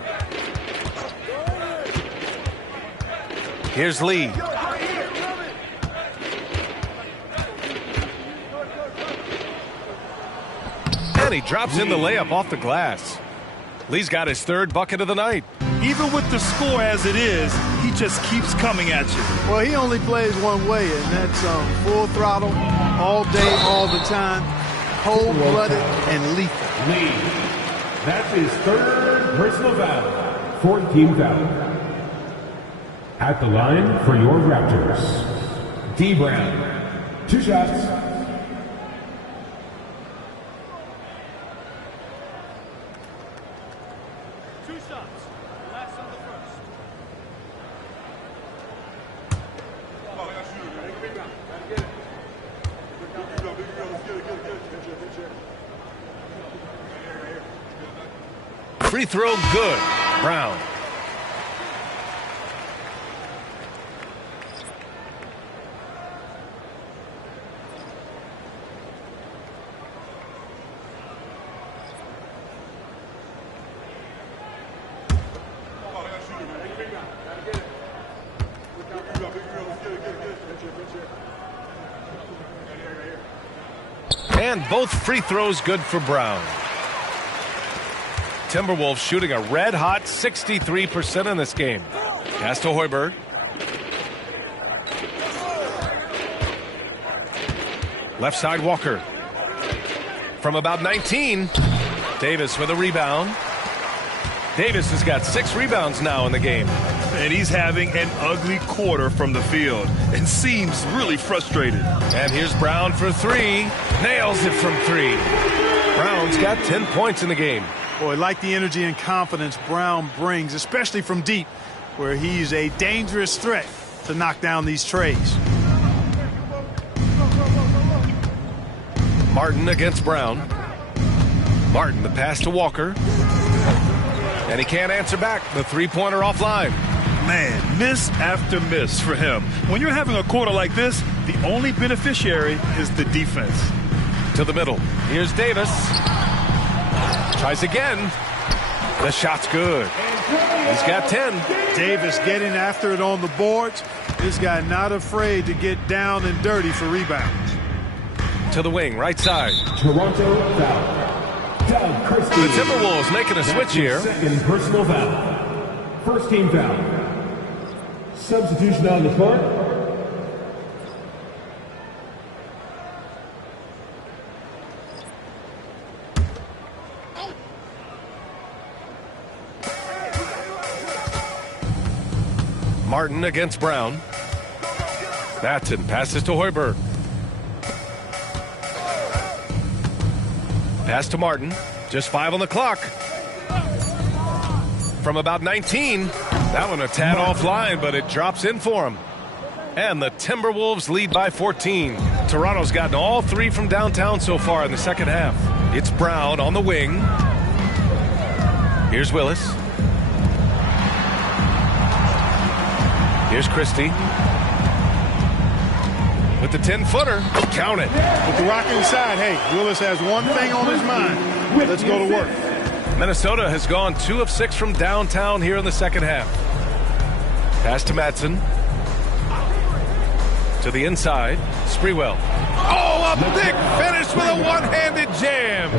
Here's Lee. And he drops in the layup off the glass. Lee's got his third bucket of the night. Even with the score as it is, he just keeps coming at you. Well, he only plays one way, and that's full throttle, all day, all the time, cold-blooded and lethal. Lee. That's his third personal foul. Fourth team foul. At the line for your Raptors, D. Brown. 2 shots. Free throw good. Brown. And both free throws good for Brown. Timberwolves shooting a red-hot 63% in this game. Pass to Hoiberg. Left side Walker. From about 19. Davis with a rebound. Davis has got 6 rebounds now in the game. And he's having an ugly quarter from the field and seems really frustrated. And here's Brown for 3. Nails it from 3. Brown's got 10 points in the game. Boy, like the energy and confidence Brown brings, especially from deep, where he's a dangerous threat to knock down these trays. Martin against Brown. Martin, the pass to Walker. And he can't answer back. The three-pointer offline. Man, miss after miss for him. When you're having a quarter like this, the only beneficiary is the defense. To the middle. Here's Davis. Tries again. The shot's good. He's got 10. Davis getting after it on the boards. This guy not afraid to get down and dirty for rebounds. To the wing, right side. Toronto foul. Doug Christie. The Timberwolves making a switch here. Second personal foul. First team foul. Substitution on the court. Martin against Brown. Matson passes to Hoiberg. Pass to Martin. Just 5 on the clock. From about 19. That one a tad offline, but it drops in for him. And the Timberwolves lead by 14. Toronto's gotten all 3 from downtown so far in the second half. It's Brown on the wing. Here's Willis. Here's Christie. With the 10-footer. Count it. With the rock inside, hey, Willis has one thing on his mind. Let's go to work. Minnesota has gone 2 of 6 from downtown here in the second half. Pass to Matson. To the inside. Sprewell. Oh, a big finish with a one-handed jam.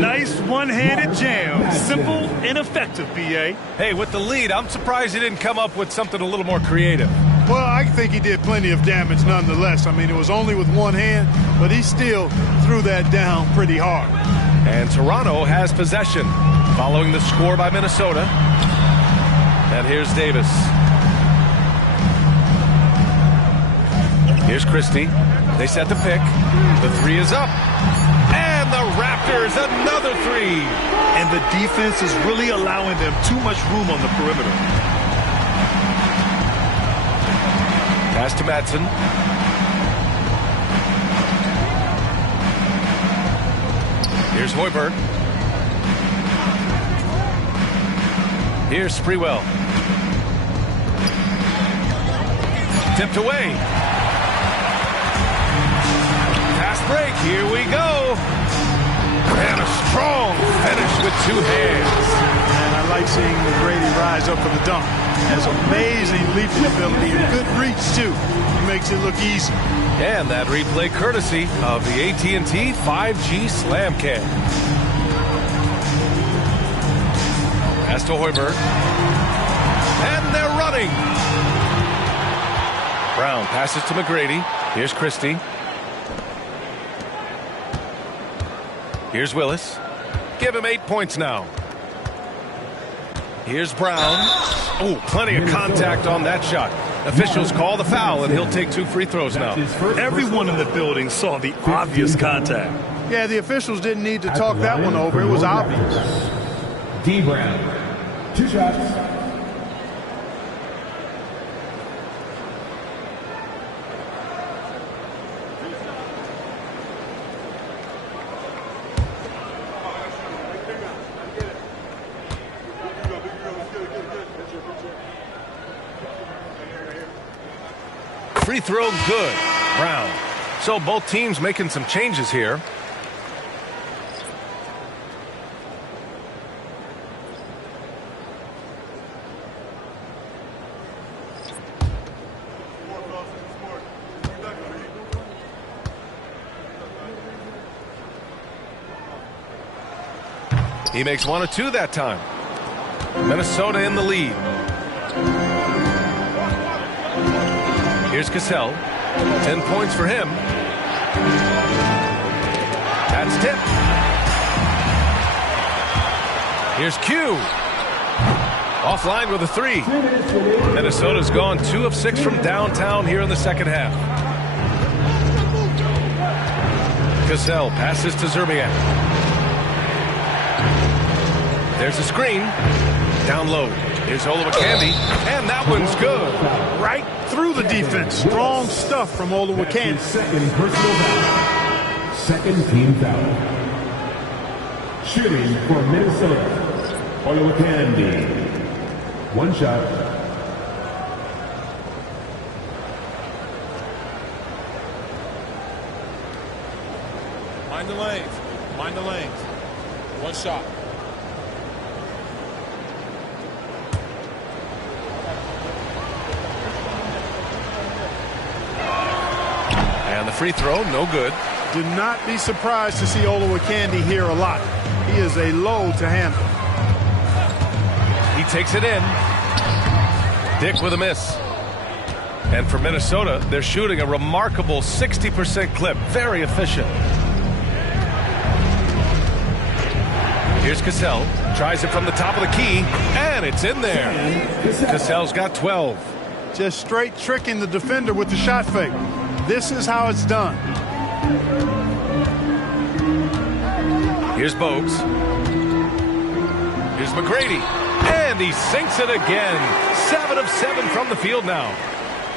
Nice one-handed jam. Simple and effective, B.A. Hey, with the lead, I'm surprised he didn't come up with something a little more creative. Well, I think he did plenty of damage nonetheless. I mean, it was only with one hand, but he still threw that down pretty hard. And Toronto has possession following the score by Minnesota. And here's Davis. Here's Christie. They set the pick. The 3 is up. And the Raptors, another 3. And the defense is really allowing them too much room on the perimeter. Pass to Matson. Here's Hoiberg. Here's Sprewell. Tipped away. Fast break. Here we go. And a strong finish with 2 hands. And I like seeing McGrady rise up for the dunk. Has amazing leaping ability and good reach, too. He makes it look easy. And that replay courtesy of the AT&T 5G Slam Cam. Pass to Hoiberg. And they're running. Brown passes to McGrady. Here's Christie. Here's Willis. Give him 8 points now. Here's Brown. Oh, plenty of contact on that shot. Officials call the foul, and he'll take 2 free throws now. Everyone in the building saw the obvious contact. Yeah, the officials didn't need to talk that one over. It was obvious. D. Brown, 2 shots. Free throw good. Brown. So both teams making some changes here. He makes 1 of 2 that time. Minnesota in the lead. Here's Cassell. 10 points for him. That's tip. Here's Q. Offline with a 3. Minnesota's gone 2 of 6 from downtown here in the second half. Cassell passes to Zerbiak. There's a screen. Down low. Here's Olowokandi. And that one's good. Right through the defense. Strong stuff from Olowokandi. Second personal foul. Second team foul. Shooting for Minnesota. Olowokandi. 1 shot. Mind the lanes. Mind the lanes. 1 shot. And the free throw, no good. Do not be surprised to see Olowokandi here a lot. He is a load to handle. He takes it in. Dick with a miss. And for Minnesota, they're shooting a remarkable 60% clip. Very efficient. Here's Cassell. Tries it from the top of the key, and it's in there. Cassell's got 12. Just straight tricking the defender with the shot fake. This is how it's done. Here's Bogues. Here's McGrady. And he sinks it again. 7 of 7 from the field now.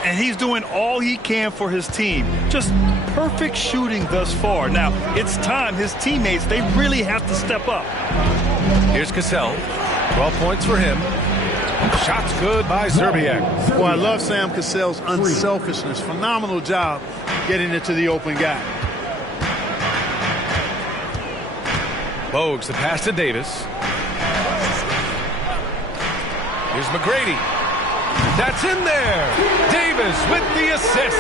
And he's doing all he can for his team. Just perfect shooting thus far. Now, it's time his teammates, they really have to step up. Here's Cassell. 12 points for him. Shots good by Zerbiak. Boy, I love Sam Cassell's unselfishness. Phenomenal job getting it to the open guy. Bogues, the pass to Davis. Here's McGrady. That's in there. Davis with the assist.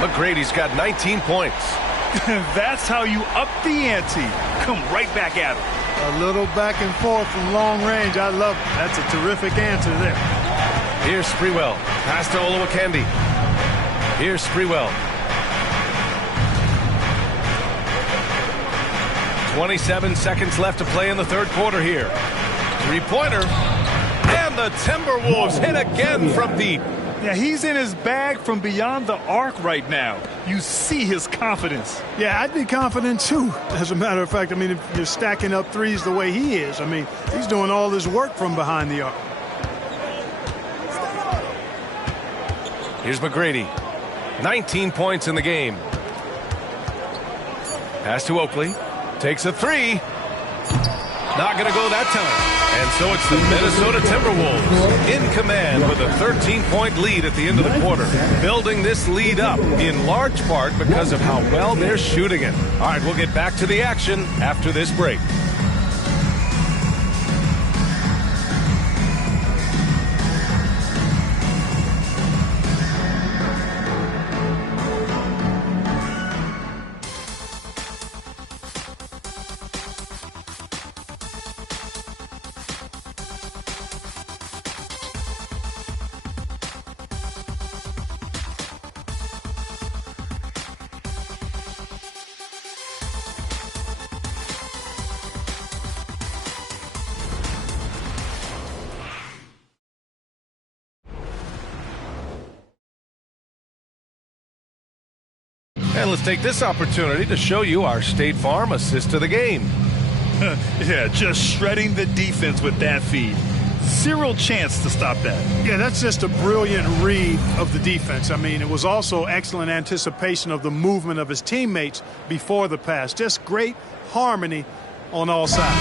McGrady's got 19 points. That's how you up the ante. Come right back at him. A little back and forth from long range. I love it. That's a terrific answer there. Here's Sprewell. Pass to Olowokandi. Here's Sprewell. 27 seconds left to play in the third quarter here. Three-pointer. And the Timberwolves hit again from deep. Yeah, he's in his bag from beyond the arc right now. You see his confidence. Yeah, I'd be confident too. As a matter of fact, I mean, if you're stacking up threes the way he is, I mean, he's doing all his work from behind the arc. Here's McGrady. 19 points in the game. Pass to Oakley. Takes a three. Not going to go that time. And so it's the Minnesota Timberwolves in command with a 13-point lead at the end of the quarter. Building this lead up in large part because of how well they're shooting it. All right, we'll get back to the action after this break. And let's take this opportunity to show you our State Farm assist to the game. Yeah, just shredding the defense with that feed. Zero chance to stop that. Yeah, that's just a brilliant read of the defense. I mean, it was also excellent anticipation of the movement of his teammates before the pass. Just great harmony on all sides.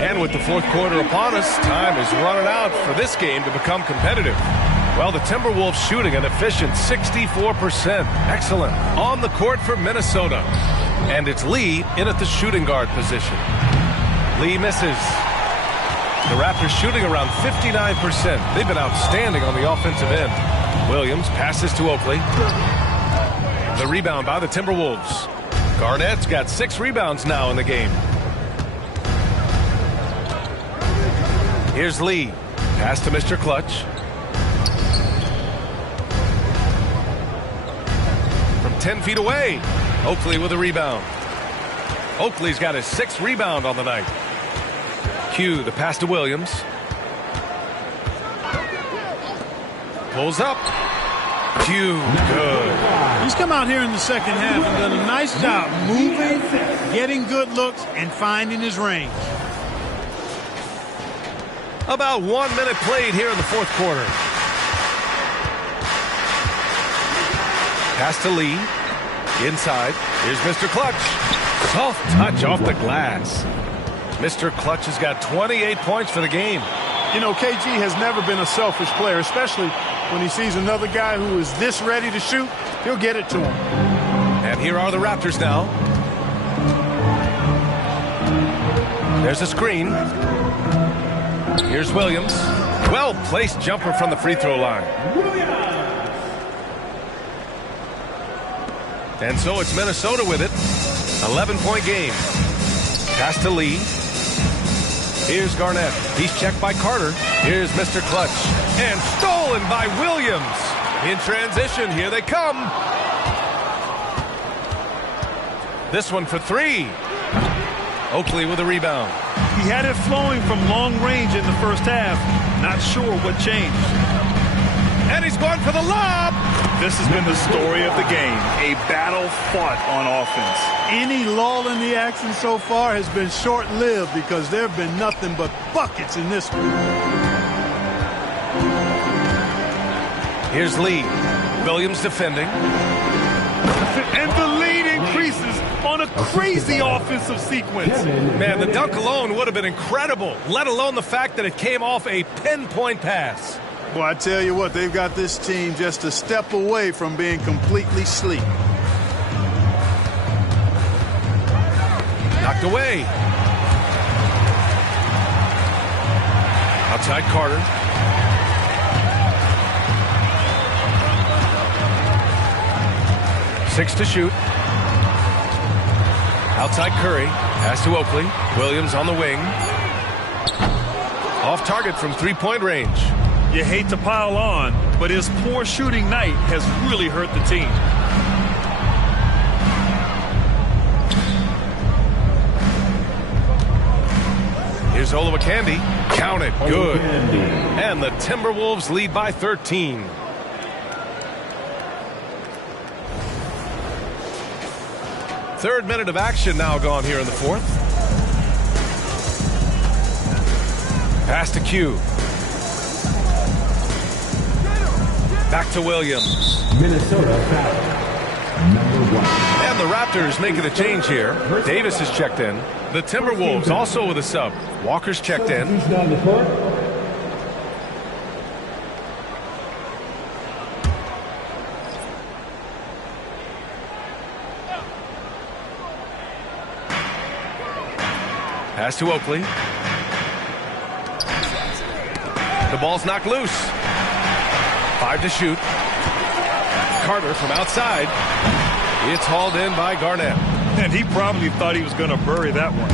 And with the fourth quarter upon us, time is running out for this game to become competitive. Well, the Timberwolves shooting an efficient 64%. Excellent. On the court for Minnesota. And it's Lee in at the shooting guard position. Lee misses. The Raptors shooting around 59%. They've been outstanding on the offensive end. Williams passes to Oakley. The rebound by the Timberwolves. Garnett's got 6 rebounds now in the game. Here's Lee. Pass to Mr. Clutch. From 10 feet away. Oakley with a rebound. Oakley's got his 6th rebound on the night. Q, the pass to Williams. Pulls up. Q, good. He's come out here in the second half and done a nice job moving, getting good looks, and finding his range. About 1 minute played here in the fourth quarter. Pass to Lee. Inside. Here's Mr. Clutch. Soft touch off the glass. Mr. Clutch has got 28 points for the game. You know, KG has never been a selfish player, especially when he sees another guy who is this ready to shoot. He'll get it to him. And here are the Raptors now. There's a screen. Here's Williams. Well-placed jumper from the free throw line. And so it's Minnesota with it. 11-point game. Pass to Lee. Here's Garnett. He's checked by Carter. Here's Mr. Clutch. And stolen by Williams. In transition, here they come. This one for three. Oakley with a rebound. He had it flowing from long range in the first half. Not sure what changed. And he's going for the lob. This has been the story of the game. A battle fought on offense. Any lull in the action so far has been short-lived because there have been nothing but buckets in this one. Here's Lee. Williams defending. And the lead increases on a crazy offensive sequence. Man, the dunk alone would have been incredible, let alone the fact that it came off a pinpoint pass. Well, I tell you what, they've got this team just a step away from being completely asleep. Knocked away. Outside Carter. Six to shoot. Outside Curry. Pass to Oakley. Williams on the wing. Off target from three-point range. You hate to pile on, but his poor shooting night has really hurt the team. Here's Olowokandi. Count it. Good. And the Timberwolves lead by 13. Third minute of action now gone here in the fourth. Pass to Q. Back to Williams. Minnesota foul. Number 1. And the Raptors making a change here. Davis is checked in. The Timberwolves also with a sub. Walker's checked in. Pass to Oakley. The ball's knocked loose. 5 to shoot. Carter from outside. It's hauled in by Garnett. And he probably thought he was going to bury that one.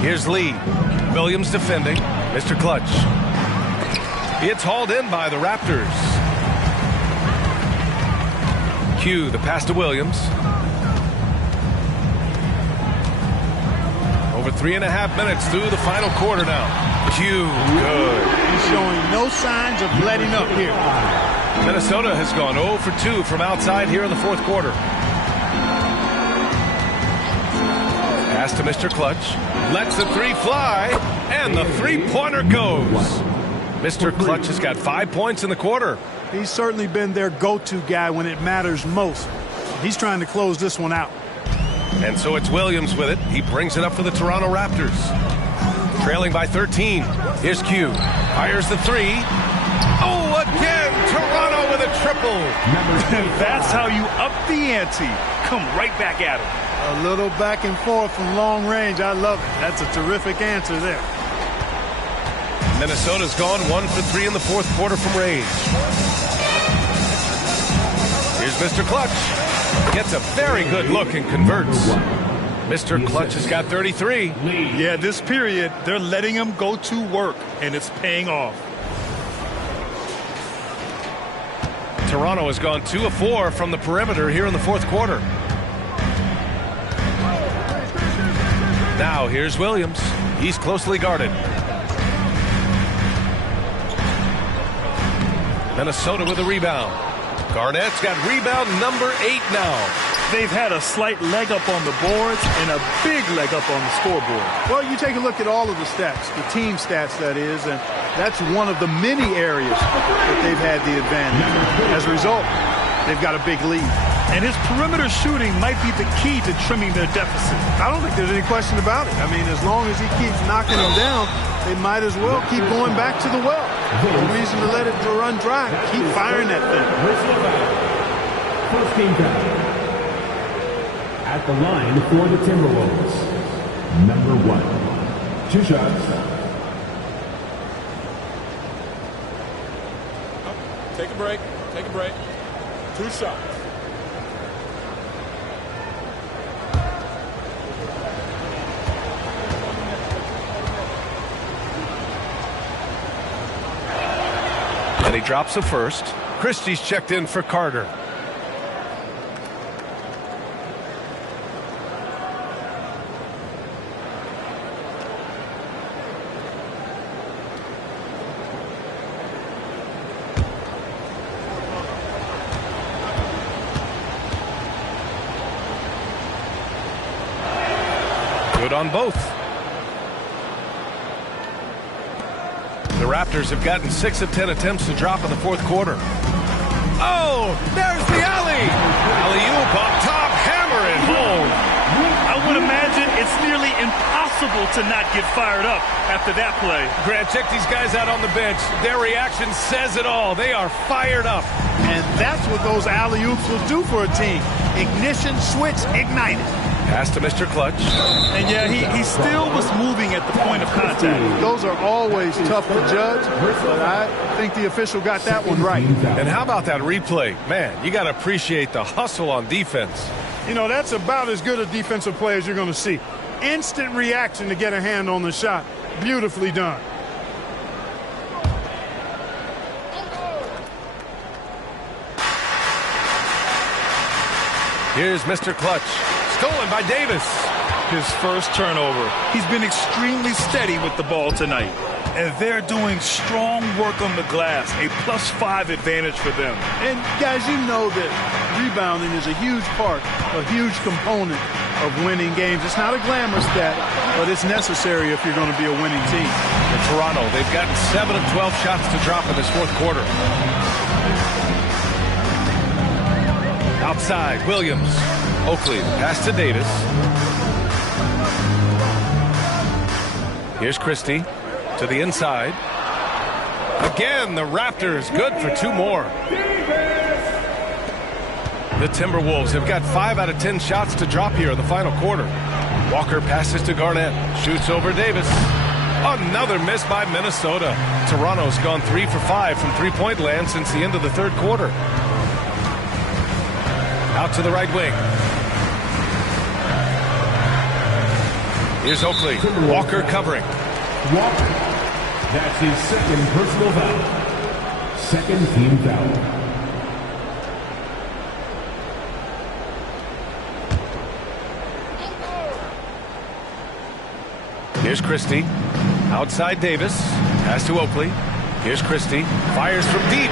Here's Lee. Williams defending. Mr. Clutch. It's hauled in by the Raptors. Q, the pass to Williams. Over 3.5 minutes through the final quarter now. Q, good. He's showing no signs of letting up here. Minnesota has gone 0 for 2 from outside here in the fourth quarter. Pass to Mr. Clutch. Lets the three fly, and the three-pointer goes. Mr. Clutch has got 5 points in the quarter. He's certainly been their go-to guy when it matters most. He's trying to close this one out. And so it's Williams with it. He brings it up for the Toronto Raptors. Trailing by 13. Here's Q. Fires the three. Oh, again, Toronto with a triple. That's how you up the ante. Come right back at him. A little back and forth from long range. I love it. That's a terrific answer there. Minnesota's gone 1 for 3 in the fourth quarter from range. Here's Mr. Clutch. Gets a very good look and converts. Mr. Clutch has got 33. Yeah, this period, they're letting him go to work, and it's paying off. Toronto has gone 2 of 4 from the perimeter here in the fourth quarter. Now here's Williams. He's closely guarded. Minnesota with a rebound. Garnett's got rebound number 8 now. They've had a slight leg up on the boards and a big leg up on the scoreboard. Well, you take a look at all of the stats, the team stats, that is, and that's one of the many areas that they've had the advantage. As a result, they've got a big lead. And his perimeter shooting might be the key to trimming their deficit. I don't think there's any question about it. I mean, as long as he keeps knocking them down, they might as well keep going back to the well. No reason to let it run dry. Keep firing that thing. First team foul. At the line for the Timberwolves. Number 1. 2 shots. Take a break. Take a break. 2 shots. And he drops a first. Christie's checked in for Carter. Good on both. The Raptors have gotten 6 of 10 attempts to drop in the fourth quarter. Oh, there's the alley. Alley-oop up top, hammer it home. I would imagine it's nearly impossible to not get fired up after that play. Grant, check these guys out on the bench. Their reaction says it all. They are fired up. And that's what those alley-oops will do for a team. Ignition switch ignited. Pass to Mr. Clutch. And yeah, he still was moving at the point of contact. Those are always tough to judge, but I think the official got that one right. And how about that replay? Man, you got to appreciate the hustle on defense. You know, that's about as good a defensive play as you're going to see. Instant reaction to get a hand on the shot. Beautifully done. Here's Mr. Clutch. Stolen by Davis. His first turnover. He's been extremely steady with the ball tonight. And they're doing strong work on the glass. A +5 advantage for them. And guys, you know that rebounding is a huge part, a huge component of winning games. It's not a glamour stat, but it's necessary if you're going to be a winning team. In Toronto, they've gotten 7 of 12 shots to drop in this fourth quarter. Outside, Williams. Oakley, pass to Davis. Here's Christie to the inside. Again, the Raptors good for 2 more. The Timberwolves have got 5 out of 10 shots to drop here in the final quarter. Walker passes to Garnett. Shoots over Davis. Another miss by Minnesota. Toronto's gone 3 for 5 from three-point land since the end of the third quarter. Out to the right wing. Here's Oakley. Walker covering. Walker. That's his second personal foul. Second team foul. Here's Christie. Outside Davis. Pass to Oakley. Here's Christie. Fires from deep.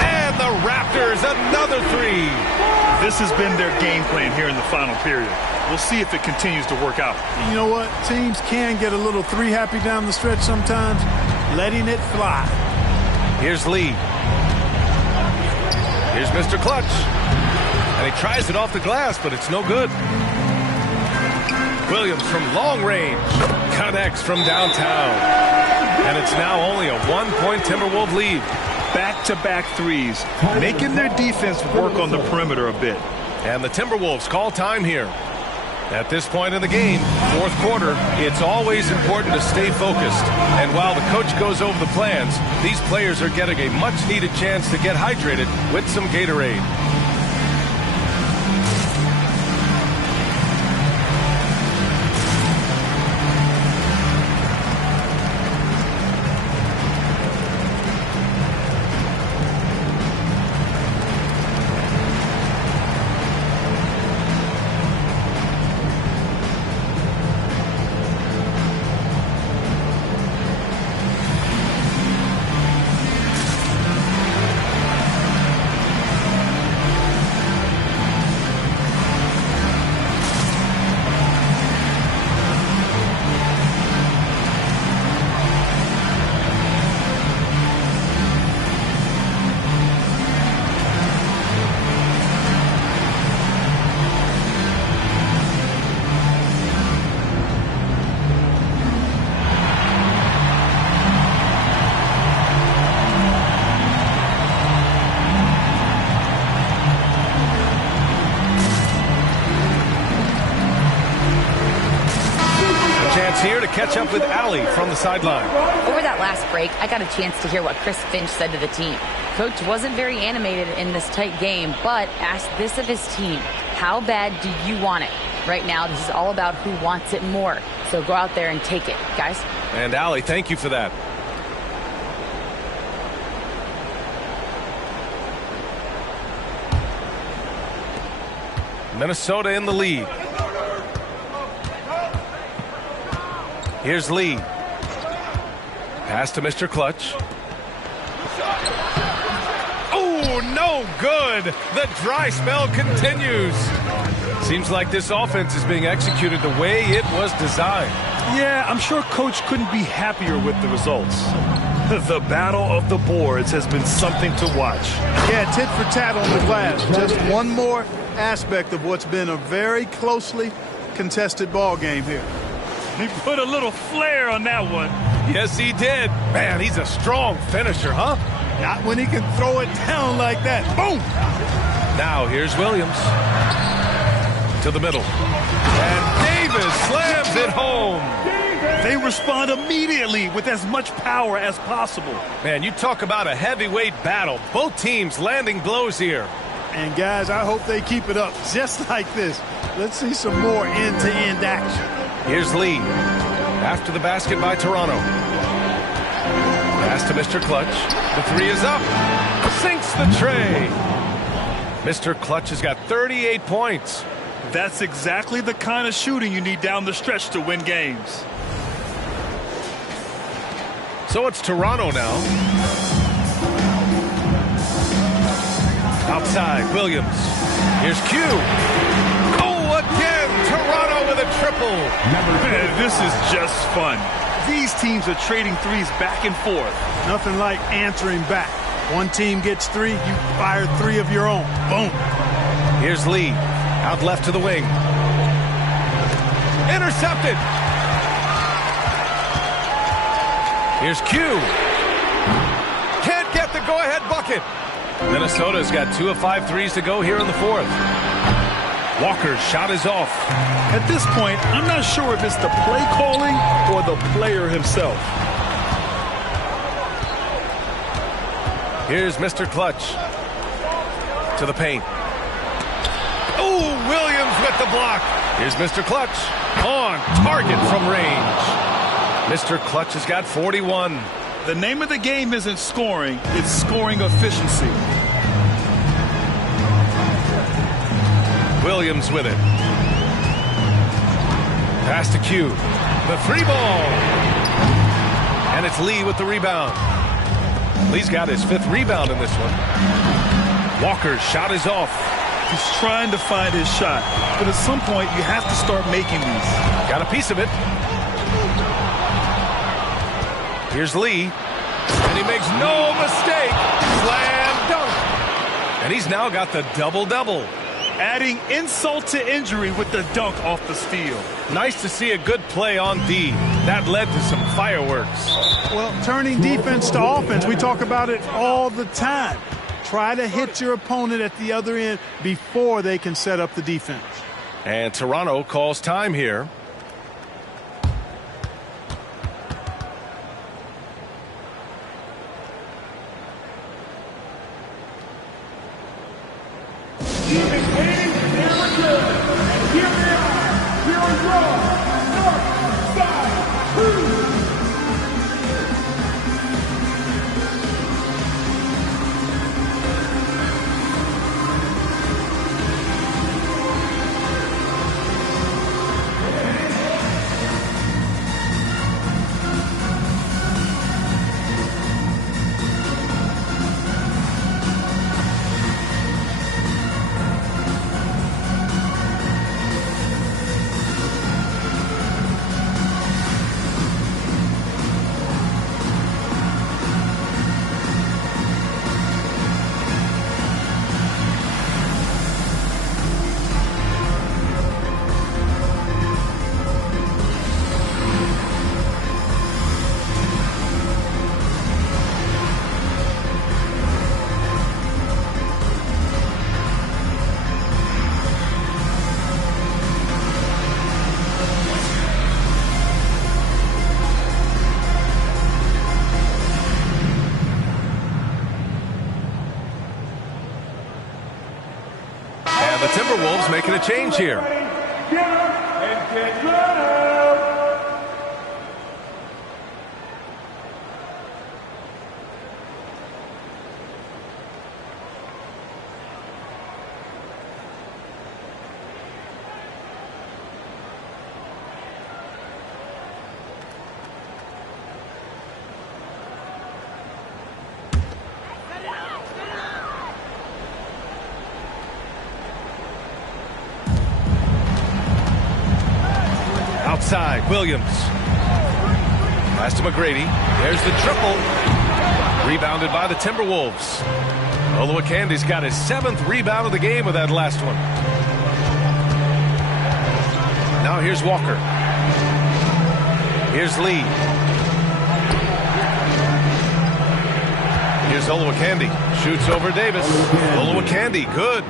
And the Raptors, another 3. This has been their game plan here in the final period. We'll see if it continues to work out. You know what? Teams can get a little 3 happy down the stretch sometimes. Letting it fly. Here's Lee. Here's Mr. Clutch. And he tries it off the glass, but it's no good. Williams from long range. Connects from downtown. And it's now only a 1-point Timberwolves lead. Back-to-back threes, making their defense work on the perimeter a bit. And the Timberwolves call time here. At this point in the game, fourth quarter, it's always important to stay focused. And while the coach goes over the plans, these players are getting a much-needed chance to get hydrated with some Gatorade. Here to catch up with Allie from the sideline. Over that last break, I got a chance to hear what Chris Finch said to the team. Coach wasn't very animated in this tight game, but asked this of his team: how bad do you want it? Right now, this is all about who wants it more. So go out there and take it, guys. And Allie, thank you for that. Minnesota in the lead. Here's Lee. Pass to Mr. Clutch. Oh, no good. The dry spell continues. Seems like this offense is being executed the way it was designed. Yeah, I'm sure Coach couldn't be happier with the results. The battle of the boards has been something to watch. Yeah, tit for tat on the glass. Just one more aspect of what's been a very closely contested ball game here. He put a little flair on that one. Yes, he did. Man, he's a strong finisher, huh? Not when he can throw it down like that. Boom! Now here's Williams. To the middle. And Davis slams it home. They respond immediately with as much power as possible. Man, you talk about a heavyweight battle. Both teams landing blows here. And guys, I hope they keep it up just like this. Let's see some more end-to-end action. Here's Lee. After the basket by Toronto. Pass to Mr. Clutch. The three is up. Sinks the tray. Mr. Clutch has got 38 points. That's exactly the kind of shooting you need down the stretch to win games. So it's Toronto now. Outside, Williams. Here's Q. Oh, again, Toronto with a triple. Man, this is just fun. These teams are trading threes back and forth. Nothing like answering back. One team gets three, you fire three of your own. Boom. Here's Lee. Out left to the wing. Intercepted. Here's Q. Can't get the go-ahead bucket. Minnesota's got 2 of 5 threes to go here in the fourth. Walker's shot is off. At this point, I'm not sure if it's the play calling or the player himself. Here's Mr. Clutch. To the paint. Oh, Williams with the block. Here's Mr. Clutch. On target from range. Mr. Clutch has got 41. The name of the game isn't scoring, it's scoring efficiency. Williams with it. Pass to Q. The free ball. And it's Lee with the rebound. Lee's got his 5th rebound in this one. Walker's shot is off. He's trying to find his shot, but at some point you have to start making these. Got a piece of it. Here's Lee, and he makes no mistake. Slam dunk. And he's now got the double-double. Adding insult to injury with the dunk off the steal. Nice to see a good play on D. That led to some fireworks. Well, turning defense to offense, we talk about it all the time. Try to hit your opponent at the other end before they can set up the defense. And Toronto calls time here. The Timberwolves making a change here. Outside, Williams. Pass to McGrady. There's the triple. Rebounded by the Timberwolves. Oluwakandi's got his 7th rebound of the game with that last one. Now here's Walker. Here's Lee. Here's Oluwakandi. Shoots over Davis. Oluwakandi, good.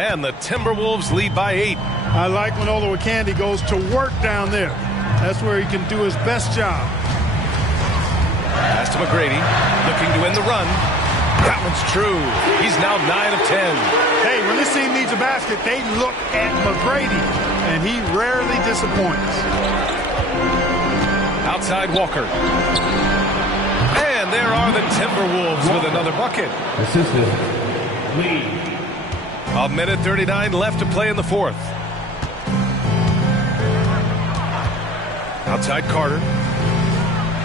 And the Timberwolves lead by 8. I like when Oluwakandi goes to work down there. That's where he can do his best job. Pass to McGrady. Looking to win the run. That one's true. He's now 9 of 10. Hey, when this team needs a basket, they look at McGrady, and he rarely disappoints. Outside Walker. And there are the Timberwolves with another bucket. Assistant, Lee. 1:39 left to play in the 4th. Outside Carter.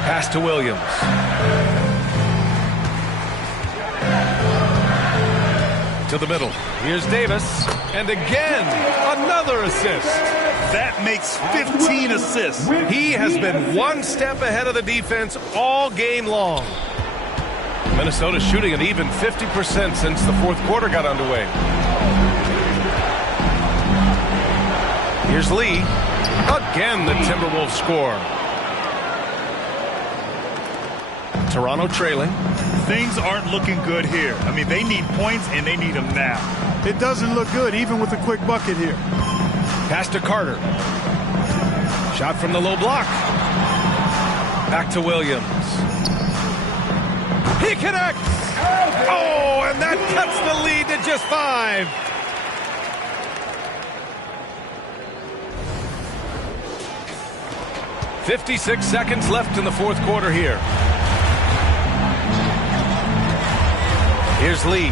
Pass to Williams. To the middle. Here's Davis. And again, another assist. That makes 15 assists. He has been one step ahead of the defense all game long. Minnesota shooting an even 50% since the 4th quarter got underway. Here's Lee. Again, the Timberwolves score. Toronto trailing. Things aren't looking good here. I mean, they need points, and they need them now. It doesn't look good, even with a quick bucket here. Pass to Carter. Shot from the low block. Back to Williams. He connects. Oh, and that cuts the lead to just 5. "56 seconds left in the 4th quarter here. Here's Lee.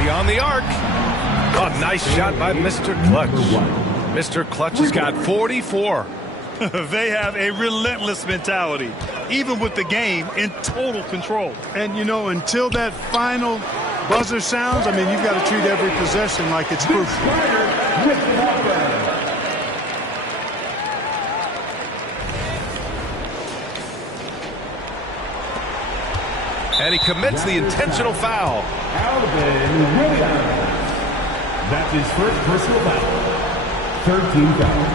Beyond the arc. Oh, nice shot by Mr. Clutch. Mr. Clutch has got 44. They have a relentless mentality, even with the game in total control. And, you know, until that final buzzer sounds, I mean, you've got to treat every possession like it's crucial. And he commits the intentional foul. Alvin Williams. That's his first personal foul. 3rd team foul.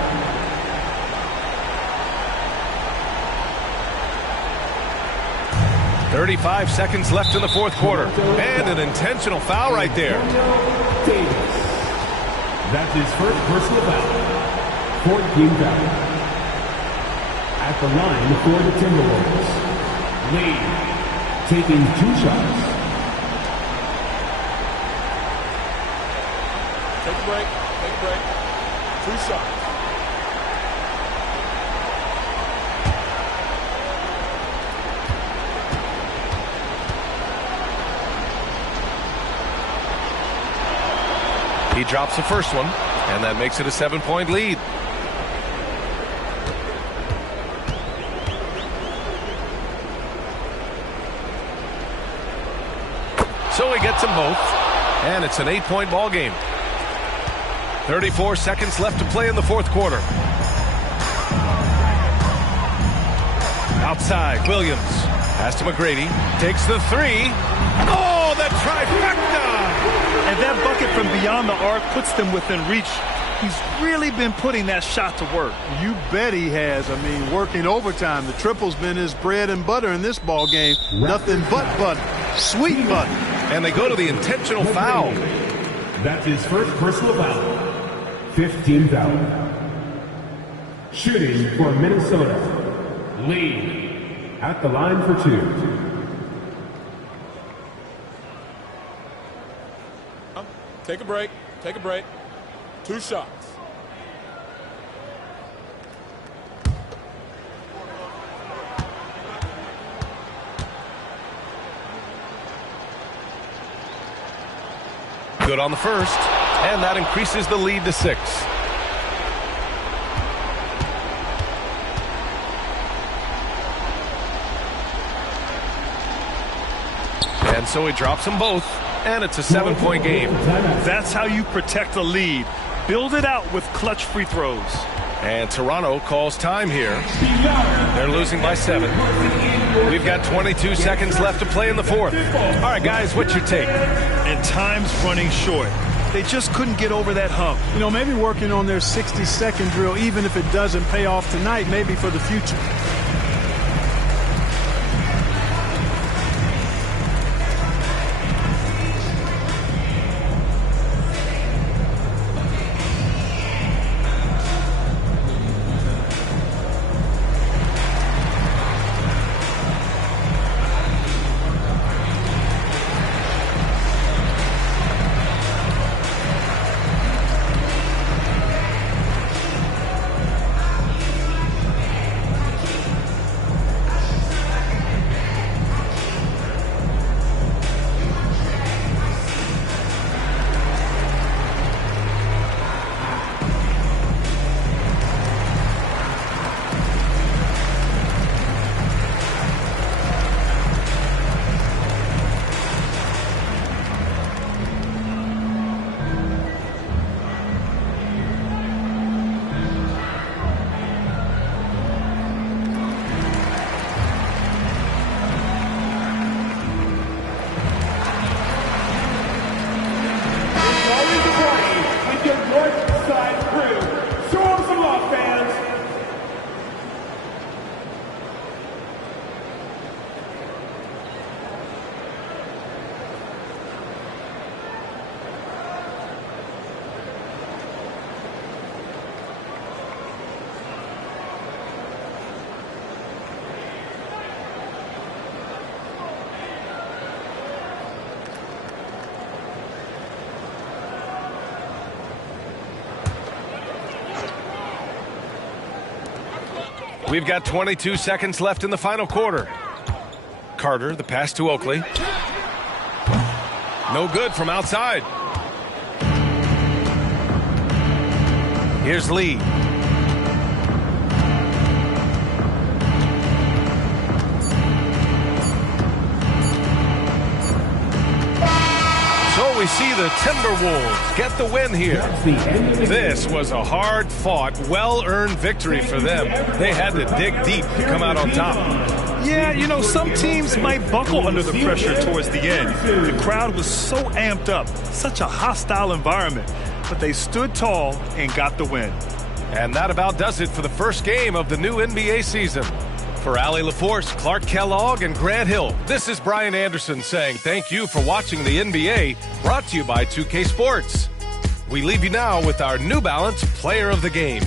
"35 seconds left in the 4th quarter. And an intentional foul right there. Davis. That's his first personal foul. 4th team foul. At the line for the Timberwolves. Lee. Taking 2 shots. Take a break. Take a break. 2 shots. He drops the first one, and that makes it a 7-point lead. So he gets them both, and it's an 8-point ball game. 34 seconds left to play in the 4th quarter. Outside, Williams. Pass to McGrady. Takes the 3. Oh, the trifecta! And that bucket from beyond the arc puts them within reach. He's really been putting that shot to work. You bet he has. I mean, working overtime. The triple's been his bread and butter in this ball game. Nothing but butter. Sweet butter. And they go to the intentional foul. That's his first personal foul. 5th team foul. Shooting for Minnesota. Lee. At the line for 2. Take a break. Take a break. 2 shots. Good on the first, and that increases the lead to 6. And so he drops them both, and it's a 7-point game. That's how you protect a lead. Build it out with clutch free throws. And Toronto calls time here. They're losing by 7. We've got 22 seconds left to play in the fourth. All right, guys, what's your take? And time's running short. They just couldn't get over that hump. You know, maybe working on their 60-second drill, even if it doesn't pay off tonight, maybe for the future. We've got 22 seconds left in the final quarter. Carter, the pass to Oakley. No good from outside. Here's Lee. So we see the Timberwolves get the win here. This was a hard-fought, well-earned victory for them. They had to dig deep to come out on top. Yeah, you know, some teams might buckle under the pressure towards the end. The crowd was so amped up, such a hostile environment. But they stood tall and got the win. And that about does it for the first game of the new NBA season. For Allie LaForce, Clark Kellogg, and Grant Hill, this is Brian Anderson saying thank you for watching the NBA, brought to you by 2K Sports. We leave you now with our New Balance Player of the Game.